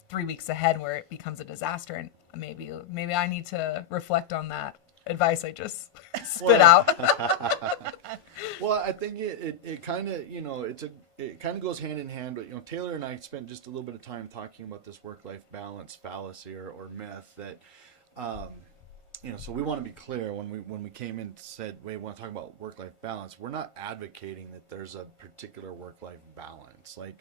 3 weeks ahead where it becomes a disaster, and maybe I need to reflect on that advice I just spit out. Well, I think it kind of, you know, it kind of goes hand in hand. But you know, Taylor and I spent just a little bit of time talking about this work-life balance fallacy or myth that, you know. So we want to be clear when we came in and said we want to talk about work-life balance. We're not advocating that there's a particular work-life balance. Like,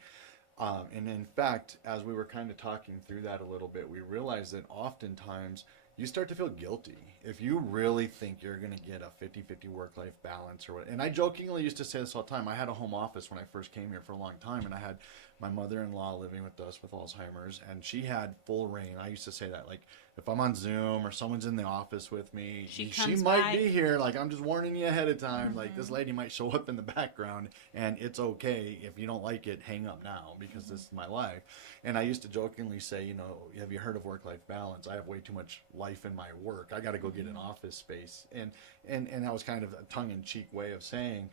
and in fact, as we were kind of talking through that a little bit, we realized that oftentimes you start to feel guilty if you really think you're going to get a 50-50 work-life balance or what. And I jokingly used to say this all the time. I had a home office when I first came here for a long time, and I had my mother-in-law living with us with Alzheimer's, and she had full reign. I used to say that, like, if I'm on Zoom or someone's in the office with me, she comes might by. be here. Like, I'm just warning you ahead of time. Like, this lady might show up in the background, and it's okay. If you don't like it, hang up now, because this is my life. And I used to jokingly say, you know, have you heard of work-life balance? I have way too much life in my work. I got to go get an office space. And that was kind of a tongue-in-cheek way of saying,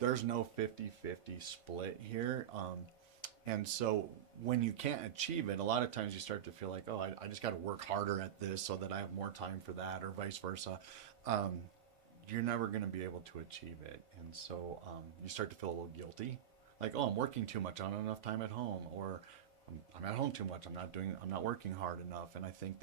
there's no 50-50 split here. And so when you can't achieve it, a lot of times you start to feel like, oh, I just got to work harder at this so that I have more time for that, or vice versa. You're never going to be able to achieve it. And so you start to feel a little guilty. Like, oh, I'm working too much. I don't have enough time at home. Or I'm at home too much. I'm not working hard enough. And I think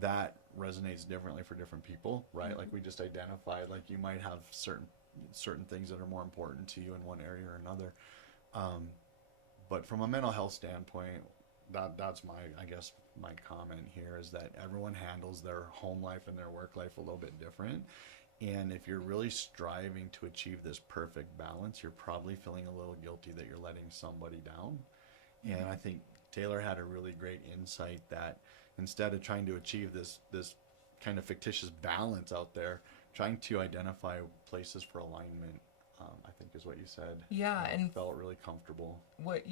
that resonates differently for different people, right? Like we just identified, like you might have certain things that are more important to you in one area or another. But from a mental health standpoint, that's my comment here is that everyone handles their home life and their work life a little bit different. And if you're really striving to achieve this perfect balance, you're probably feeling a little guilty that you're letting somebody down. And I think Taylor had a really great insight that instead of trying to achieve this kind of fictitious balance out there, trying to identify places for alignment, I think is what you said. Yeah, and felt really comfortable. What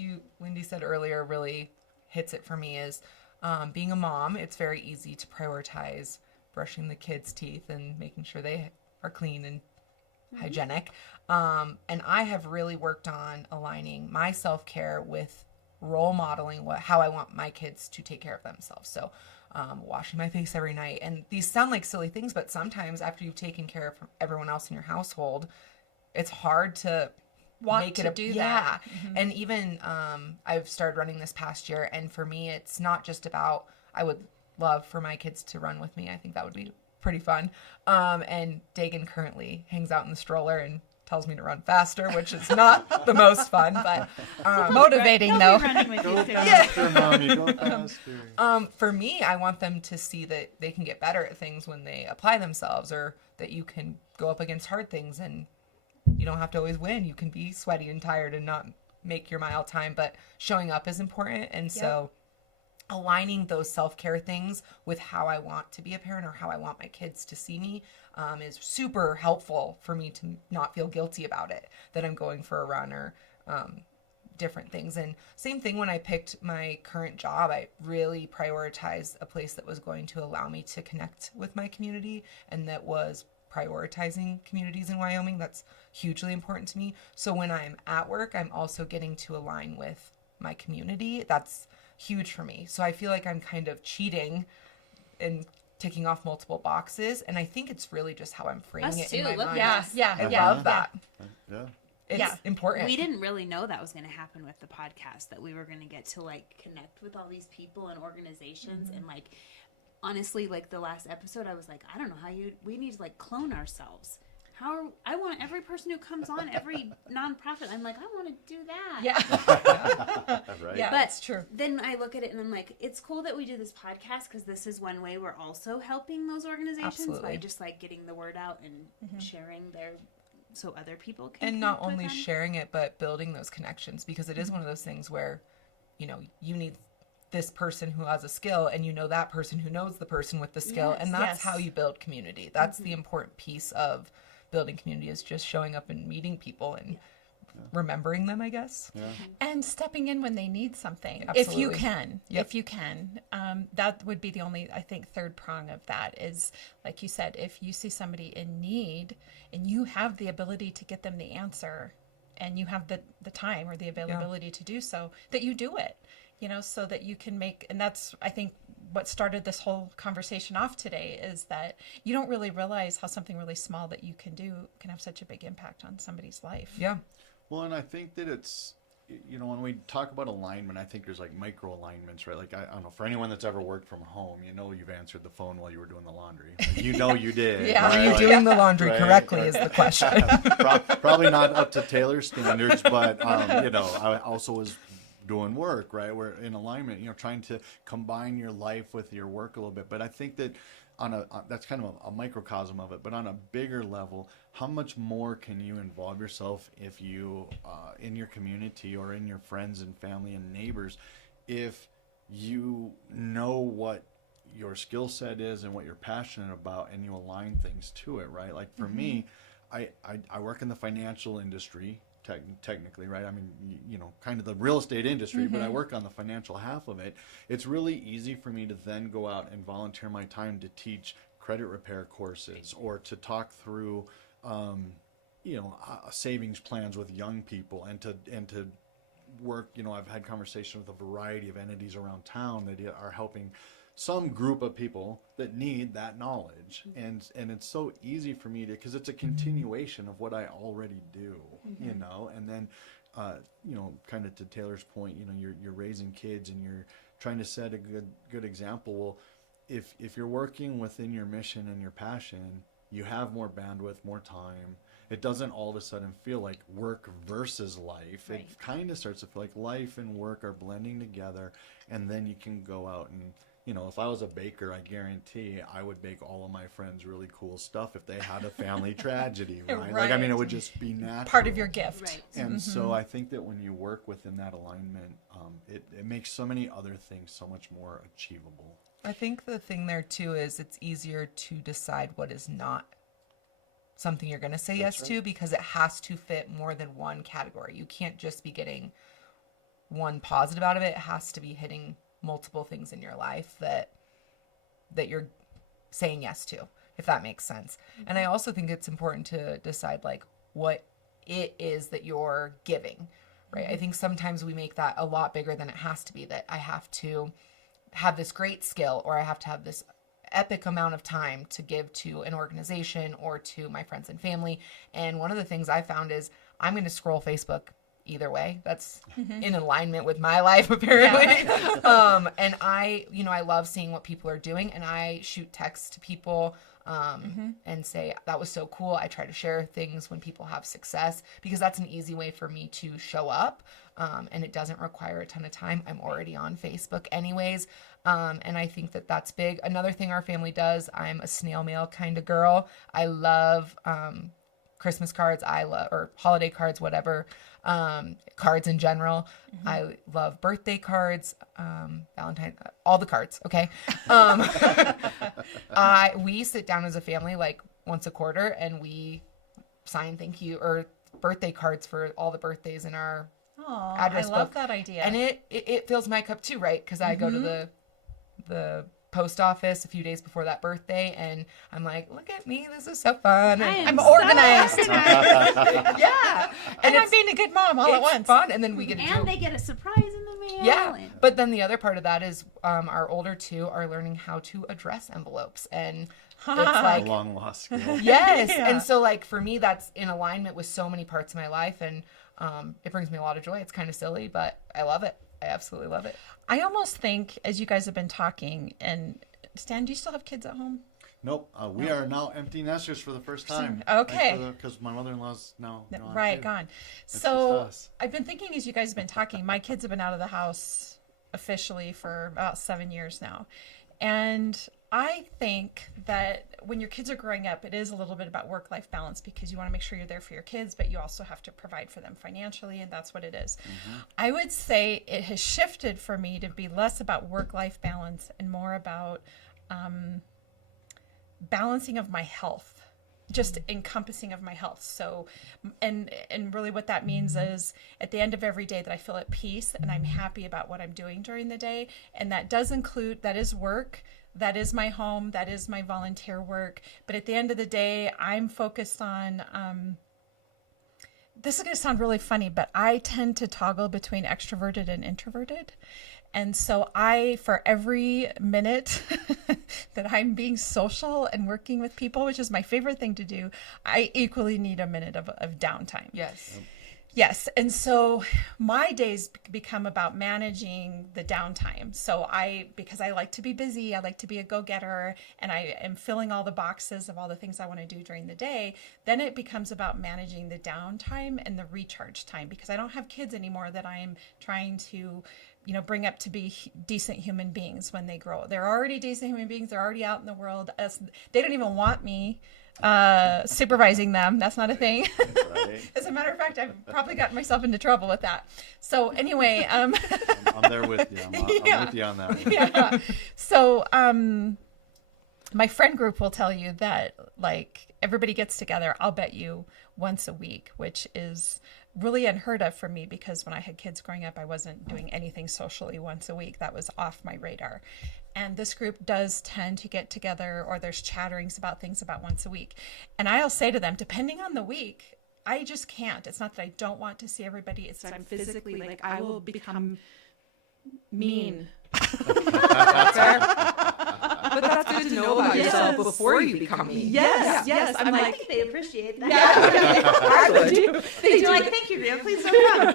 Lindee said earlier really hits it for me is being a mom, it's very easy to prioritize brushing the kids' teeth and making sure they are clean and hygienic. And I have really worked on aligning my self-care with role modeling how I want my kids to take care of themselves. So washing my face every night. And these sound like silly things, but sometimes after you've taken care of everyone else in your household, it's hard to make it do yeah. that. And even I've started running this past year, and for me it's not just about, I would love for my kids to run with me. I think that would be pretty fun. And Dagan currently hangs out in the stroller and tells me to run faster, which is not the most fun, but Motivating They'll though. be running with you too. Faster, Mommy, go faster. for me, I want them to see that they can get better at things when they apply themselves, or that you can go up against hard things and you don't have to always win. You can be sweaty and tired and not make your mile time, but showing up is important. And so aligning those self-care things with how I want to be a parent or how I want my kids to see me is super helpful for me to not feel guilty about it, that I'm going for a run or different things. And same thing when I picked my current job, I really prioritized a place that was going to allow me to connect with my community and that was prioritizing communities in Wyoming. That's hugely important to me. So when I'm at work, I'm also getting to align with my community. That's huge for me. So I feel like I'm kind of cheating and ticking off multiple boxes. And I think it's really just how I'm framing Us it too. in my Look mind. at us. I love that. Yeah. It's important. We didn't really know that was going to happen with the podcast, that we were going to get to like connect with all these people and organizations. And like, honestly, like the last episode, I was like, I don't know we need to like clone ourselves. I want every person who comes on, every nonprofit, I'm like, I want to do that. Yeah. Right. Yeah, But that's true. then I look at it and I'm like, it's cool that we do this podcast because this is one way we're also helping those organizations Absolutely. by just like getting the word out and sharing so other people can And not connect with only them. sharing it, but building those connections, because it is one of those things where, you need this person who has a skill and that person who knows the person with the skill. Yes. And that's Yes. how you build community. That's the important piece of building community, is just showing up and meeting people and remembering them, I guess. Yeah. And stepping in when they need something, if Absolutely. you can. Yep. If you can, that would be the only, I think, third prong of that is, like you said, if you see somebody in need and you have the ability to get them the answer, and you have the time or the availability to do so, that you do it, so that you can make, and that's, I think, what started this whole conversation off today, is that you don't really realize how something really small that you can do can have such a big impact on somebody's life. Yeah. Well, and I think that it's, when we talk about alignment, I think there's like micro alignments, right? Like, I don't know, for anyone that's ever worked from home, you've answered the phone while you were doing the laundry. Like, you did. Yeah. right? Are you Like, doing the laundry right, correctly right. is the question. Probably not up to Taylor's standards, but, I also was doing work, right? We're in alignment, trying to combine your life with your work a little bit. But I think that that's kind of a microcosm of it, but on a bigger level, how much more can you involve yourself if you, in your community or in your friends and family and neighbors, if you know what your skill set is and what you're passionate about and you align things to it, right? Like for me, I work in the financial industry, technically, right? I mean, kind of the real estate industry, but I work on the financial half of it. It's really easy for me to then go out and volunteer my time to teach credit repair courses or to talk through, savings plans with young people and to work. I've had conversations with a variety of entities around town that are helping some group of people that need that knowledge, and it's so easy for me to, because it's a continuation of what I already do, and then kind of to Taylor's point, you're raising kids and you're trying to set a good example. Well, if you're working within your mission and your passion, you have more bandwidth, more time. It doesn't all of a sudden feel like work versus life. Right. It kind of starts to feel like life and work are blending together, and then you can go out and, if I was a baker, I guarantee I would bake all of my friends really cool stuff if they had a family tragedy, right? Like, I mean, it would just be natural. Part of your gift. Right. And so I think that when you work within that alignment, it makes so many other things so much more achievable. I think the thing there too is it's easier to decide what is not something you're going to say yes to, because it has to fit more than one category. You can't just be getting one positive out of it. It has to be hitting multiple things in your life that you're saying yes to, if that makes sense. And I also think it's important to decide like what it is that you're giving, right? I think sometimes we make that a lot bigger than it has to be, that I have to have this great skill or I have to have this epic amount of time to give to an organization or to my friends and family. And one of the things I found is I'm going to scroll Facebook either way. That's in alignment with my life, apparently. And I love seeing what people are doing, and I shoot texts to people and say, that was so cool. I try to share things when people have success, because that's an easy way for me to show up. And it doesn't require a ton of time. I'm already on Facebook anyways. And I think that that's big. Another thing our family does, I'm a snail mail kind of girl. I love Christmas cards. Or holiday cards, whatever. Cards in general. I love birthday cards, Valentine, all the cards. Okay. We sit down as a family like once a quarter and we sign thank you or birthday cards for all the birthdays in our address I love book. that idea. And it fills my cup too, right? Because I go to the post office a few days before that birthday and I'm like, look at me, this is so fun. I'm organized. Yeah. And I'm being a good mom all at once. Fun. And then we get And they get a surprise in the mail. Yeah. But then the other part of that is our older two are learning how to address envelopes. And it's like A long lost skill. yes. Yeah. And so like for me, that's in alignment with so many parts of my life. And it brings me a lot of joy. It's kind of silly, but I love it. I absolutely love it. I almost think, as you guys have been talking, and Stan, do you still have kids at home? Nope. We are now empty nesters for the first time. Okay. Because my mother-in-law's now gone. Right, too. gone. It's So just us. I've been thinking as you guys have been talking, my kids have been out of the house officially for about 7 years now. And I think that when your kids are growing up, it is a little bit about work-life balance because you want to make sure you're there for your kids, but you also have to provide for them financially, and that's what it is. I would say it has shifted for me to be less about work-life balance and more about balancing of my health, just encompassing of my health. So, and really what that means is at the end of every day that I feel at peace and I'm happy about what I'm doing during the day. And that does include, that is work, that is my home, that is my volunteer work. But at the end of the day, I'm focused on, this is going to sound really funny, but I tend to toggle between extroverted and introverted. And so for every minute that I'm being social and working with people, which is my favorite thing to do, I equally need a minute of downtime. Yes. Yes. And so my days become about managing the downtime. So because I like to be busy, I like to be a go-getter, and I am filling all the boxes of all the things I want to do during the day, then it becomes about managing the downtime and the recharge time, because I don't have kids anymore that I'm trying to bring up to be decent human beings when they grow. They're already decent human beings. They're already out in the world. They don't even want me supervising them. That's not a thing. Right. As a matter of fact, I've probably gotten myself into trouble with that. So anyway, I'm there with you. I'm with you on that one. yeah. So my friend group will tell you that like everybody gets together, I'll bet you once a week, which is really unheard of for me because when I had kids growing up, I wasn't doing anything socially once a week. That was off my radar. And this group does tend to get together, or there's chatterings about things about once a week. And I'll say to them, depending on the week, I just can't. It's not that I don't want to see everybody. It's that I'm physically like I will become mean. But that's good to know about yourself before you become me. Yes. I'm I like, think they appreciate that. I would. They're like, thank you, Rhea. Please don't come.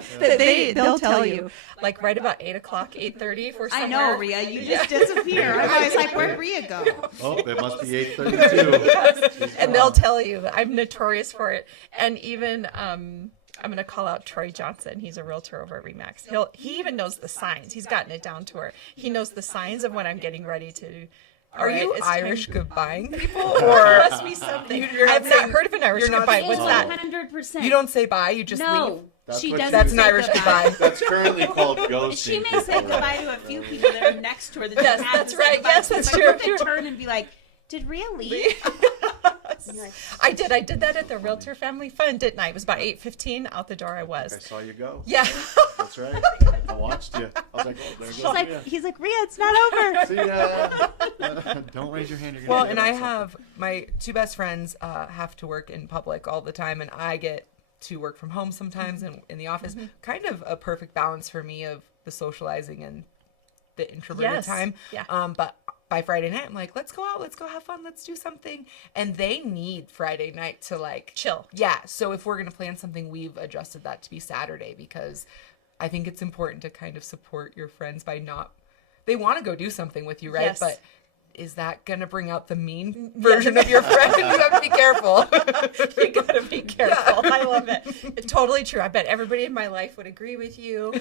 they'll tell you. Like right about 8 o'clock, 8:30, if we're I somewhere. know, Rhea. You just disappear. I'm always like, where'd Rhea go? Oh, it must be 8:32. And they'll tell you. I'm notorious for it. And even I'm going to call out Troy Johnson. He's a realtor over at Remax. He even knows the signs. He's gotten it down to where he knows the signs of when I'm getting ready to. Are you it's Irish time- goodbying people? Or must be something. You're not I've not saying- heard of an Irish you're not goodbye. saying- What's that? 100%. You don't say bye, you just leave? No, That's she what- doesn't. That's an say Irish goodbye. That's currently called ghosting. She may say people. goodbye to a few people that are next to her. That Yes, she has that's to say right. goodbye Yes, to. that's But true. you could turn and be like, did Rhea leave? I did that at the Realtor Family Fun, didn't I? It was about 8:15. Out the door I was. I saw you go. Yeah. That's right. I watched you. I was like, oh, there goes Rhea. He's like, Rhea, it's not over. See ya. Don't raise your hand. You're gonna Well, get and I something. have my two best friends have to work in public all the time, and I get to work from home sometimes and in the office. Kind of a perfect balance for me of the socializing and the introverted Yes. time. Yeah. But by Friday night, I'm like, let's go out, let's go have fun, let's do something. And they need Friday night to like Chill. Yeah. So if we're gonna plan something, we've adjusted that to be Saturday because I think it's important to kind of support your friends by not. They want to go do something with you, right? Yes. But is that going to bring out the mean version of your friend? You have to be careful. You gotta be careful. I love it. Totally true. I bet everybody in my life would agree with you.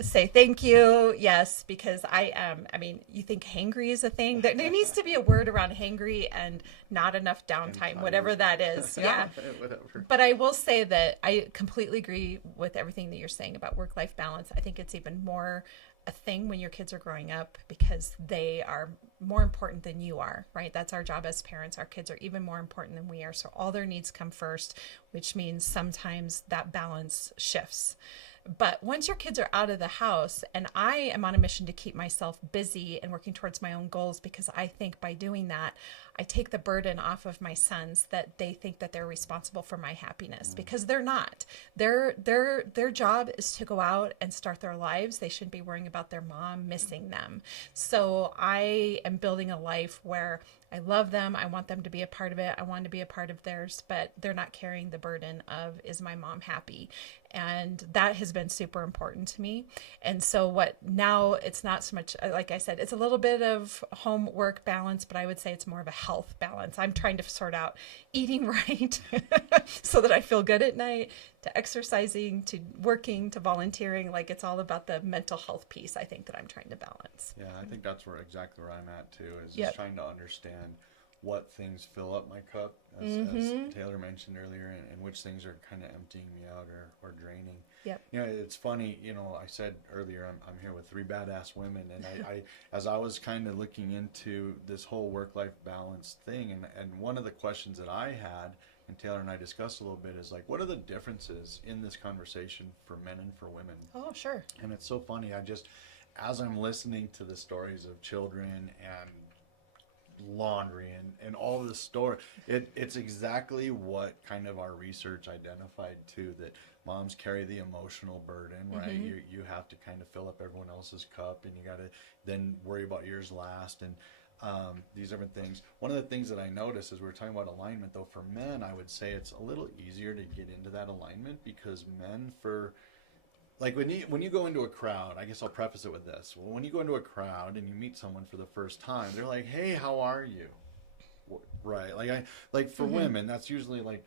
Say thank you. Yes, because I mean, you think hangry is a thing? There needs to be a word around hangry and not enough downtime, whatever that is. Yeah. Whatever. But I will say that I completely agree with everything that you're saying about work-life balance. I think it's even more a thing when your kids are growing up because they are more important than you are, right? That's our job as parents. Our kids are even more important than we are. So all their needs come first, which means sometimes that balance shifts. But once your kids are out of the house, and I am on a mission to keep myself busy and working towards my own goals, because I think by doing that, I take the burden off of my sons that they think that they're responsible for my happiness, because they're not. Their job is to go out and start their lives. They shouldn't be worrying about their mom missing them. So I am building a life where I love them. I want them to be a part of it. I want to be a part of theirs, but they're not carrying the burden of, is my mom happy? And that has been super important to me. And so what now, it's not so much, like I said, it's a little bit of home work balance, but I would say it's more of a health balance. I'm trying to sort out eating right so that I feel good at night, to exercising, to working, to volunteering. Like, it's all about the mental health piece, I think, that I'm trying to balance. Yeah, I think that's exactly where I'm at too, is Yep. just trying to understand what things fill up my cup, as Taylor mentioned earlier, and which things are kind of emptying me out or draining. Yep. You know, it's funny, you know, I said earlier, I'm here with three badass women, and I as I was kind of looking into this whole work-life balance thing, and one of the questions that I had, and Taylor and I discussed a little bit, is like, what are the differences in this conversation for men and for women? Oh, sure. And it's so funny, as I'm listening to the stories of children and laundry and all this story, it's exactly what kind of our research identified too, that moms carry the emotional burden, right? You have to kind of fill up everyone else's cup, and you got to then worry about yours last, and these different things. One of the things that I noticed as we were talking about alignment, though, for men, I would say it's a little easier to get into that alignment, because men, like when you go into a crowd, I guess I'll preface it with this. Well, when you go into a crowd and you meet someone for the first time, they're like, "Hey, how are you?" Right? Like for women, that's usually like,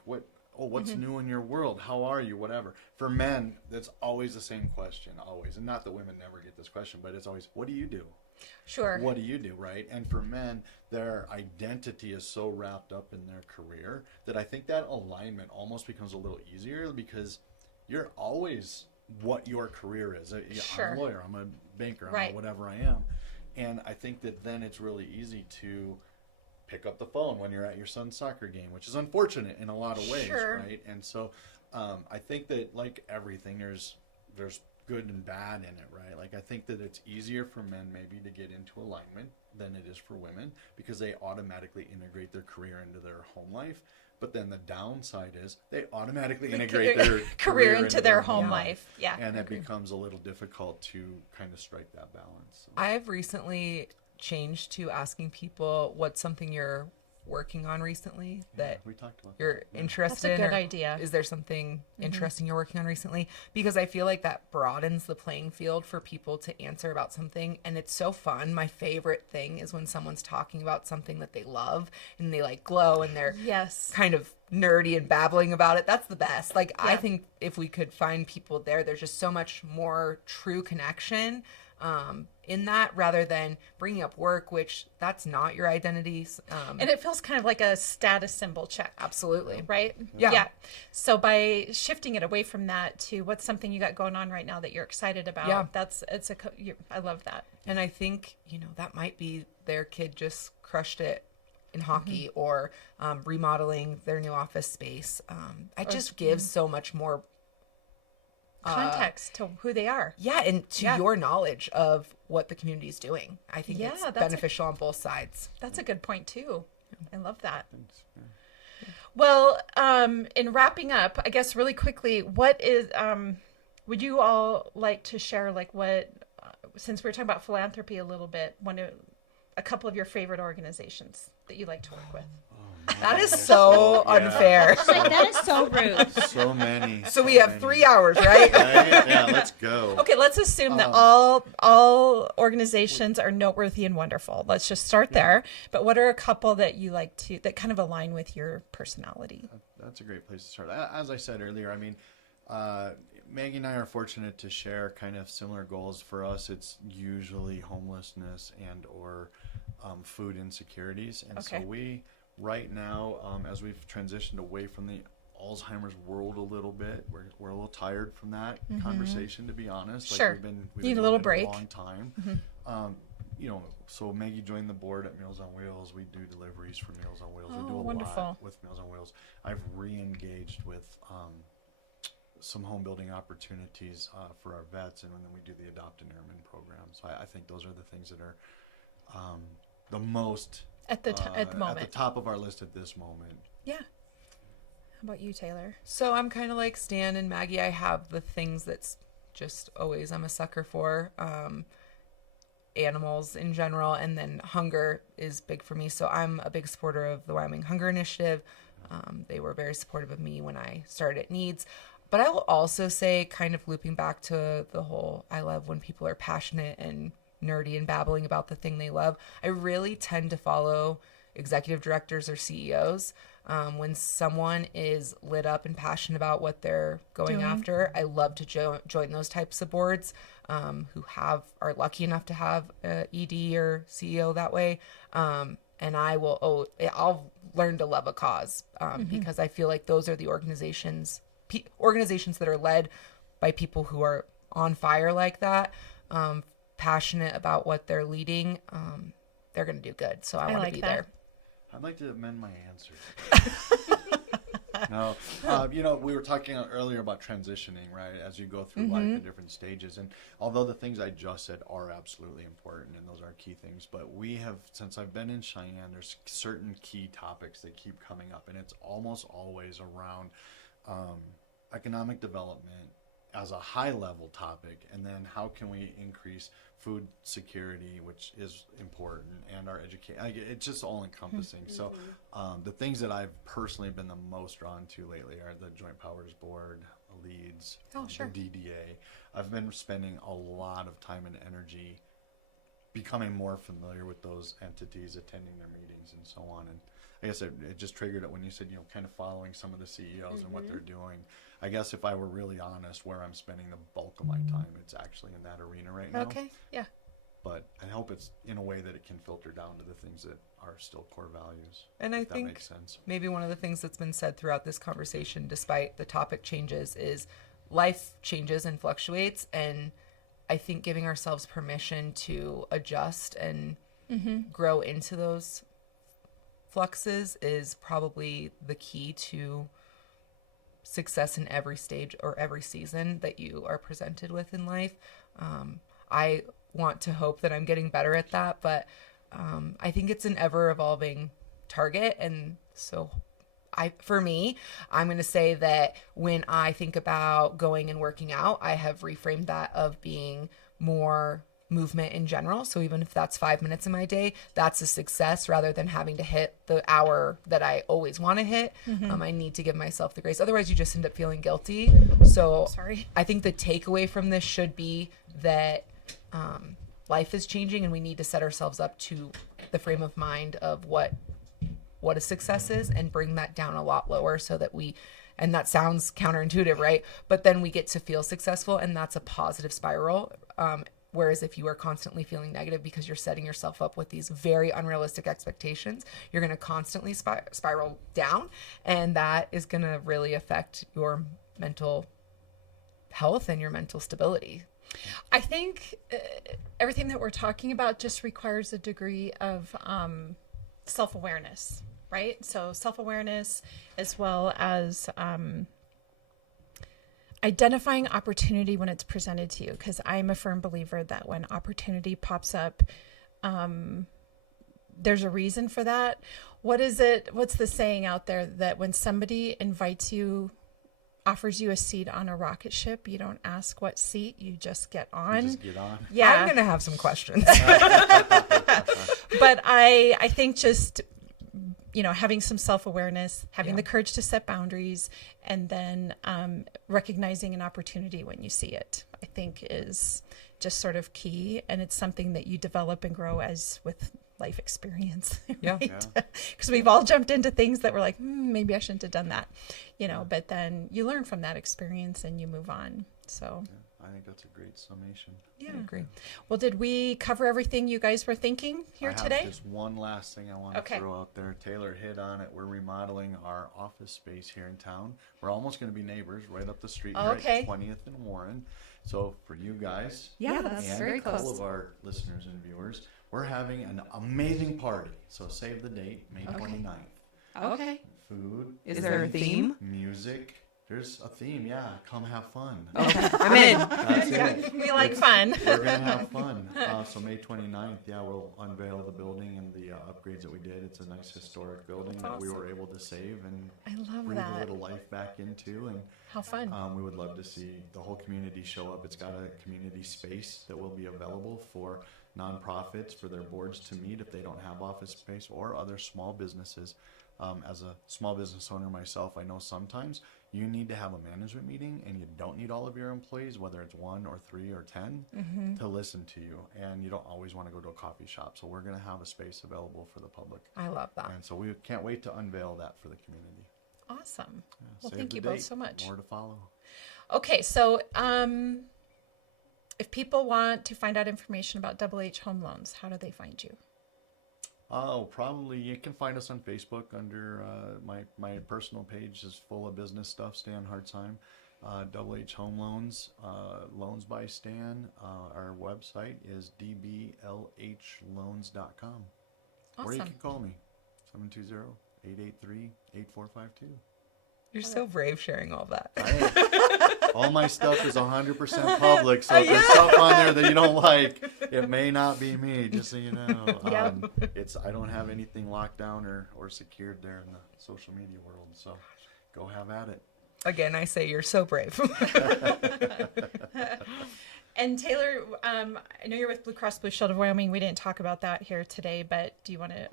what's new in your world? How are you? Whatever. For men, that's always the same question, always. And not that women never get this question, but it's always, what do you do? Sure. What do you do, right? And for men, their identity is so wrapped up in their career that I think that alignment almost becomes a little easier, because you're always what your career is. Sure. I'm a lawyer, I'm a banker, I'm Right. whatever I am. And I think that then it's really easy to pick up the phone when you're at your son's soccer game, which is unfortunate in a lot of ways, Sure. right? And so I think that, like everything, there's good and bad in it, right? Like, I think that it's easier for men maybe to get into alignment than it is for women, because they automatically integrate their career into their home life. But then the downside is they automatically integrate their career into their home life. Yeah. And it becomes a little difficult to kind of strike that balance. I've recently changed to asking people what's something you're working on recently that we talked about you're that. interested That's a in. good or idea. Is there something interesting you're working on recently? Because I feel like that broadens the playing field for people to answer about something, and it's so fun. My favorite thing is when someone's talking about something that they love and they like glow and they're Yes. kind of nerdy and babbling about it. That's the best. Like, I Yeah. think if we could find people there's just so much more true connection in that, rather than bringing up work, which that's not your identity. And it feels kind of like a status symbol check. Absolutely. Right? Yeah. So by shifting it away from that to what's something you got going on right now that you're excited about, Yeah. I love that. And I think, that might be their kid just crushed it in hockey, or remodeling their new office space. It just gives so much more Context to who they are. yeah, and to Yeah. your knowledge of what the community is doing. I think Yeah, it's that's beneficial on both sides. That's a good point too. I love that. Thanks. Yeah. Well, in wrapping up, I guess really quickly, what is, would you all like to share, like what, since we were talking about philanthropy a little bit, a couple of your favorite organizations that you like to work with? Oh That is so unfair. Like, that is so rude. So many. So we have 3 hours, right? Right? Yeah, let's go. Okay, let's assume that all organizations are noteworthy and wonderful. Let's just start there. But what are a couple that you like to that kind of align with your personality? That's a great place to start. As I said earlier, I mean, Maggie and I are fortunate to share kind of similar goals. For us, it's usually homelessness and or food insecurities. And Okay. so we, right now, as we've transitioned away from the Alzheimer's world a little bit, we're a little tired from that conversation, to be honest. Sure. We've been Need a doing little it break. a long time. You know, so Maggie joined the board at Meals on Wheels. We do deliveries for Meals on Wheels. We do a wonderful. lot with Meals on Wheels. I've re-engaged with some home building opportunities for our vets, and then we do the Adopt an Airman program. So I think those are the things that are the most At the moment. at the top of our list at this moment. Yeah. How about you, Taylor? So I'm kind of like Stan and Maggie. I have the things that's just always I'm a sucker for. Animals in general, and then hunger is big for me. So I'm a big supporter of the Wyoming Hunger Initiative. They were very supportive of me when I started at Needs. But I will also say, kind of looping back to the whole, I love when people are passionate and nerdy and babbling about the thing they love. I really tend to follow executive directors or CEOs. When someone is lit up and passionate about what they're going after, I love to join those types of boards who are lucky enough to have a ED or CEO that way. And I'll learn to love a cause because I feel like those are the organizations that are led by people who are on fire like that, passionate about what they're leading. They're going to do good. So I want to be there. I'd like to amend my answer. No, you know, we were talking earlier about transitioning, right? As you go through life in different stages. And although the things I just said are absolutely important, and those are key things, but we have, since I've been in Cheyenne, there's certain key topics that keep coming up, and it's almost always around economic development as a high level topic, and then how can we increase food security, which is important, and our education. It's just all encompassing. So the things that I've personally been the most drawn to lately are the Joint Powers Board, LEADS, sure. the DDA. I've been spending a lot of time and energy becoming more familiar with those entities, attending their meetings and so on. And I guess it just triggered it when you said, you know, kind of following some of the CEOs and what they're doing. I guess if I were really honest, where I'm spending the bulk of my time, it's actually in that arena right now. Okay. Yeah. But I hope it's in a way that it can filter down to the things that are still core values. And I if that think makes sense. maybe one of the things that's been said throughout this conversation, despite the topic changes, is life changes and fluctuates. And I think giving ourselves permission to adjust and grow into those fluxes is probably the key to success in every stage or every season that you are presented with in life. I want to hope that I'm getting better at that, but I think it's an ever evolving target. And so for me, I'm going to say that when I think about going and working out, I have reframed that of being more movement in general. So even if that's 5 minutes in my day, that's a success rather than having to hit the hour that I always want to hit. I need to give myself the grace. Otherwise, you just end up feeling guilty. So Sorry. I think the takeaway from this should be that life is changing and we need to set ourselves up to the frame of mind of what a success is and bring that down a lot lower so that and that sounds counterintuitive, right? But then we get to feel successful, and that's a positive spiral. Whereas if you are constantly feeling negative because you're setting yourself up with these very unrealistic expectations, you're going to constantly spiral down, and that is going to really affect your mental health and your mental stability. I think everything that we're talking about just requires a degree of self-awareness, right? So self-awareness as well as identifying opportunity when it's presented to you, because I'm a firm believer that when opportunity pops up, there's a reason for that. What's the saying out there that when somebody offers you a seat on a rocket ship, you don't ask what seat, you just get on? Just get on. Yeah. I'm going to have some questions. But I think just having some self-awareness, having the courage to set boundaries, and then recognizing an opportunity when you see it, I think is just sort of key. And it's something that you develop and grow as with life experience. Yeah. Because we've all jumped into things that we're like, maybe I shouldn't have done that, but then you learn from that experience and you move on. So I think that's a great summation. yeah. I agree. Well, did we cover everything you guys were thinking here I today? have just one last thing I want to throw out there. Taylor hit on it. We're remodeling our office space here in town. We're almost going to be neighbors right up the street here at 20th and Warren. So for you guys That's and very close. all of our listeners and viewers, we're having an amazing party. So save the date, May 29th. Okay. Food, Is there a theme? music. There's a theme, yeah. Come have fun. Okay. I'm in. That's it. We like fun. We're going to have fun. So May 29th, we'll unveil the building and the upgrades that we did. It's a nice historic building that we were able to save and I love breathe a that. little life back into. And How fun. we would love to see the whole community show up. It's got a community space that will be available for nonprofits, for their boards to meet if they don't have office space, or other small businesses. As a small business owner myself, I know sometimes you need to have a management meeting and you don't need all of your employees, whether it's 1 or 3 or 10, to listen to you. And you don't always want to go to a coffee shop. So we're going to have a space available for the public. I love that. And so we can't wait to unveil that for the community. Awesome. Yeah, Well, save thank the you both date. so much. More to follow. Okay, so if people want to find out information about Double H Home Loans, how do they find you? Oh, probably you can find us on Facebook under my personal page is full of business stuff. Stan Hartzheim, Double H Home Loans, Loans by Stan. Our website is dblhloans.com. Or you Awesome. can call me 720-883-8452. You're so brave sharing all that. All my stuff is 100% public, so if there's stuff on there that you don't like, it may not be me, just so you know. I don't have anything locked down or secured there in the social media world, so go have at it. Again, I say you're so brave. And Taylor, I know you're with Blue Cross Blue Shield of Wyoming. We didn't talk about that here today, but do you want to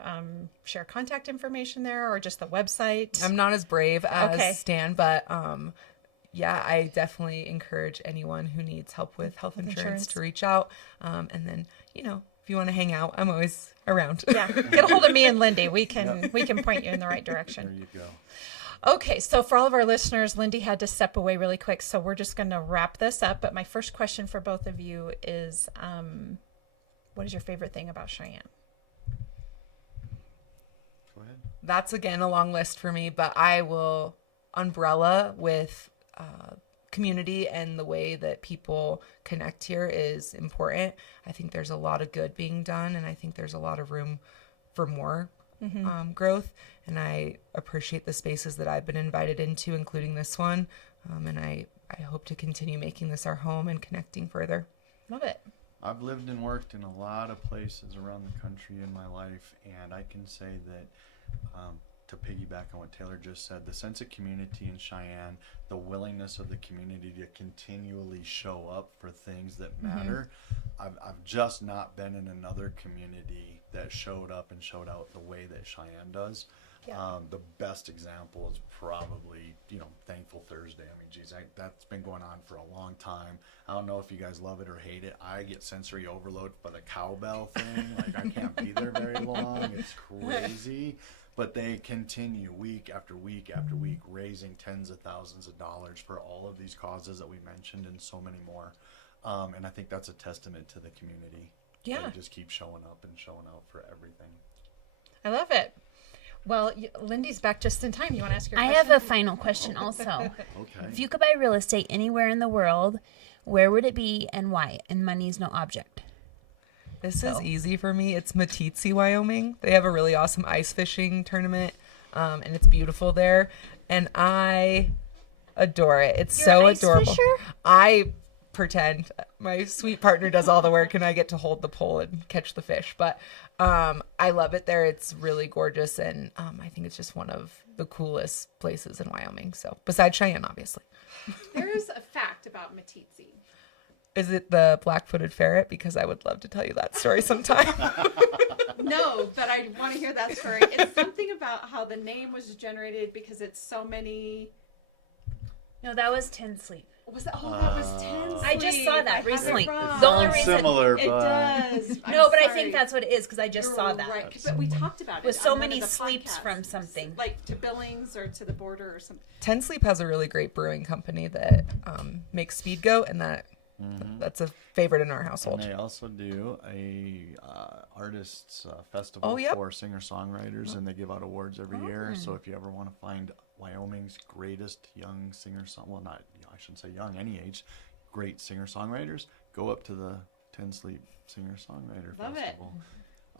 share contact information there or just the website? I'm not as brave as Stan, but I definitely encourage anyone who needs help with health insurance to reach out. And then, if you want to hang out, I'm always around. Yeah, get a hold of me and Lindee. We can point you in the right direction. There you go. Okay, so for all of our listeners, Lindee had to step away really quick, so we're just going to wrap this up. But my first question for both of you is, what is your favorite thing about Cheyenne? Go ahead. That's, again, a long list for me, but I will umbrella with community, and the way that people connect here is important. I think there's a lot of good being done, and I think there's a lot of room for more growth. And I appreciate the spaces that I've been invited into, including this one. And I hope to continue making this our home and connecting further. Love it. I've lived and worked in a lot of places around the country in my life, and I can say that to piggyback on what Taylor just said, the sense of community in Cheyenne, the willingness of the community to continually show up for things that matter. I've just not been in another community that showed up and showed out the way that Cheyenne does. Yeah. The best example is probably, Thankful Thursday. I mean, geez, that's been going on for a long time. I don't know if you guys love it or hate it. I get sensory overload by the cowbell thing. Like, I can't be there very long. It's crazy. But they continue week after week after week, raising tens of thousands of dollars for all of these causes that we mentioned and so many more. And I think that's a testament to the community. Yeah. They just keep showing up and showing out for everything. I love it. Well, Lindee's back just in time. You want to ask your I question? have a final question also. Okay. If you could buy real estate anywhere in the world, where would it be and why? And money's no object. This is easy for me. It's Meeteetse, Wyoming. They have a really awesome ice fishing tournament, and it's beautiful there. And I adore it. It's You're so an ice adorable. fisher? I pretend. My sweet partner does all the work, and I get to hold the pole and catch the fish. But I love it there. It's really gorgeous, and I think it's just one of the coolest places in Wyoming. So besides Cheyenne, obviously. There's a fact about Meeteetse. Is it the black-footed ferret? Because I would love to tell you that story sometime. No, but I want to hear that story. It's something about how the name was generated because it's so many. No, that was 10 Sleep. Was that? Oh, that was 10. I just saw that recently. The The only Sounds reason similar, It but does. I'm No, but I sorry. think that's what it is because I just You're saw that. Right, but we talked about it. With so on one many of the sleeps podcasts. from something. Like to Billings or to the border or something. 10 Sleep has a really great brewing company that makes Speed Goat, and that's a favorite in our and household. they also do a artists festival Oh, yep. for singer-songwriters, and they give out awards every year. So if you ever want to find Wyoming's greatest young singer-song, I shouldn't say young, any age, great singer-songwriters, go up to the 10 Sleep Singer-Songwriter Love it. Festival.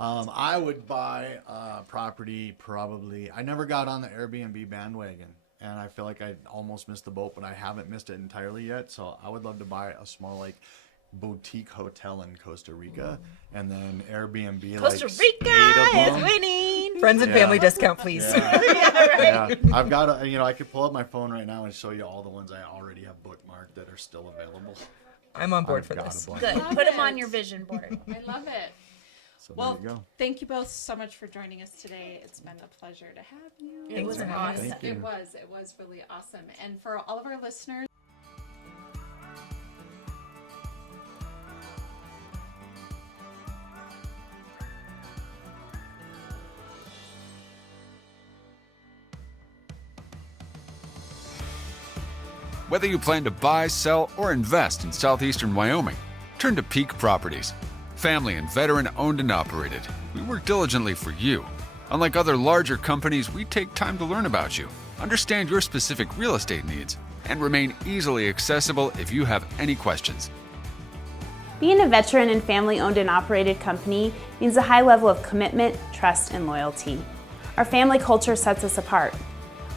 I would buy property probably. I never got on the Airbnb bandwagon, and I feel like I almost missed the boat, but I haven't missed it entirely yet. So I would love to buy a small boutique hotel in Costa Rica, and then Airbnb Costa like Rica 8 of is them. winning. Friends and Yeah. family discount, please. Yeah. Yeah, right. Yeah, I've got I could pull up my phone right now and show you all the ones I already have bookmarked that are still available. I'm on board I've for got this. a bunch. Good. Love Put them on it. your vision board. I love it. So Well, there you go. thank you both so much for joining us today. It's been a pleasure to have you. It was for having us. awesome. Thank you. It was really awesome. And for all of our listeners, Whether you plan to buy, sell, or invest in southeastern Wyoming, turn to Peak Properties. Family and veteran owned and operated, we work diligently for you. Unlike other larger companies, we take time to learn about you, understand your specific real estate needs, and remain easily accessible if you have any questions. Being a veteran and family-owned and operated company means a high level of commitment, trust, and loyalty. Our family culture sets us apart.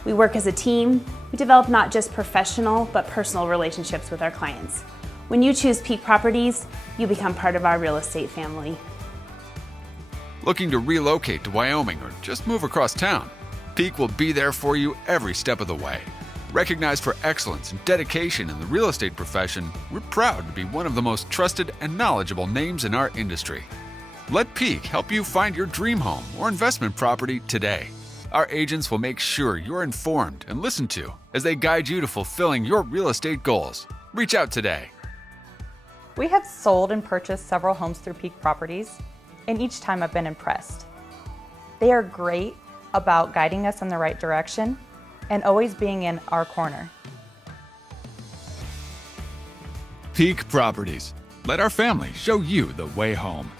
We work as a team. We develop not just professional, but personal relationships with our clients. When you choose Peak Properties, you become part of our real estate family. Looking to relocate to Wyoming or just move across town? Peak will be there for you every step of the way. Recognized for excellence and dedication in the real estate profession, we're proud to be one of the most trusted and knowledgeable names in our industry. Let Peak help you find your dream home or investment property today. Our agents will make sure you're informed and listened to as they guide you to fulfilling your real estate goals. Reach out today. We have sold and purchased several homes through Peak Properties, and each time I've been impressed. They are great about guiding us in the right direction and always being in our corner. Peak Properties. Let our family show you the way home.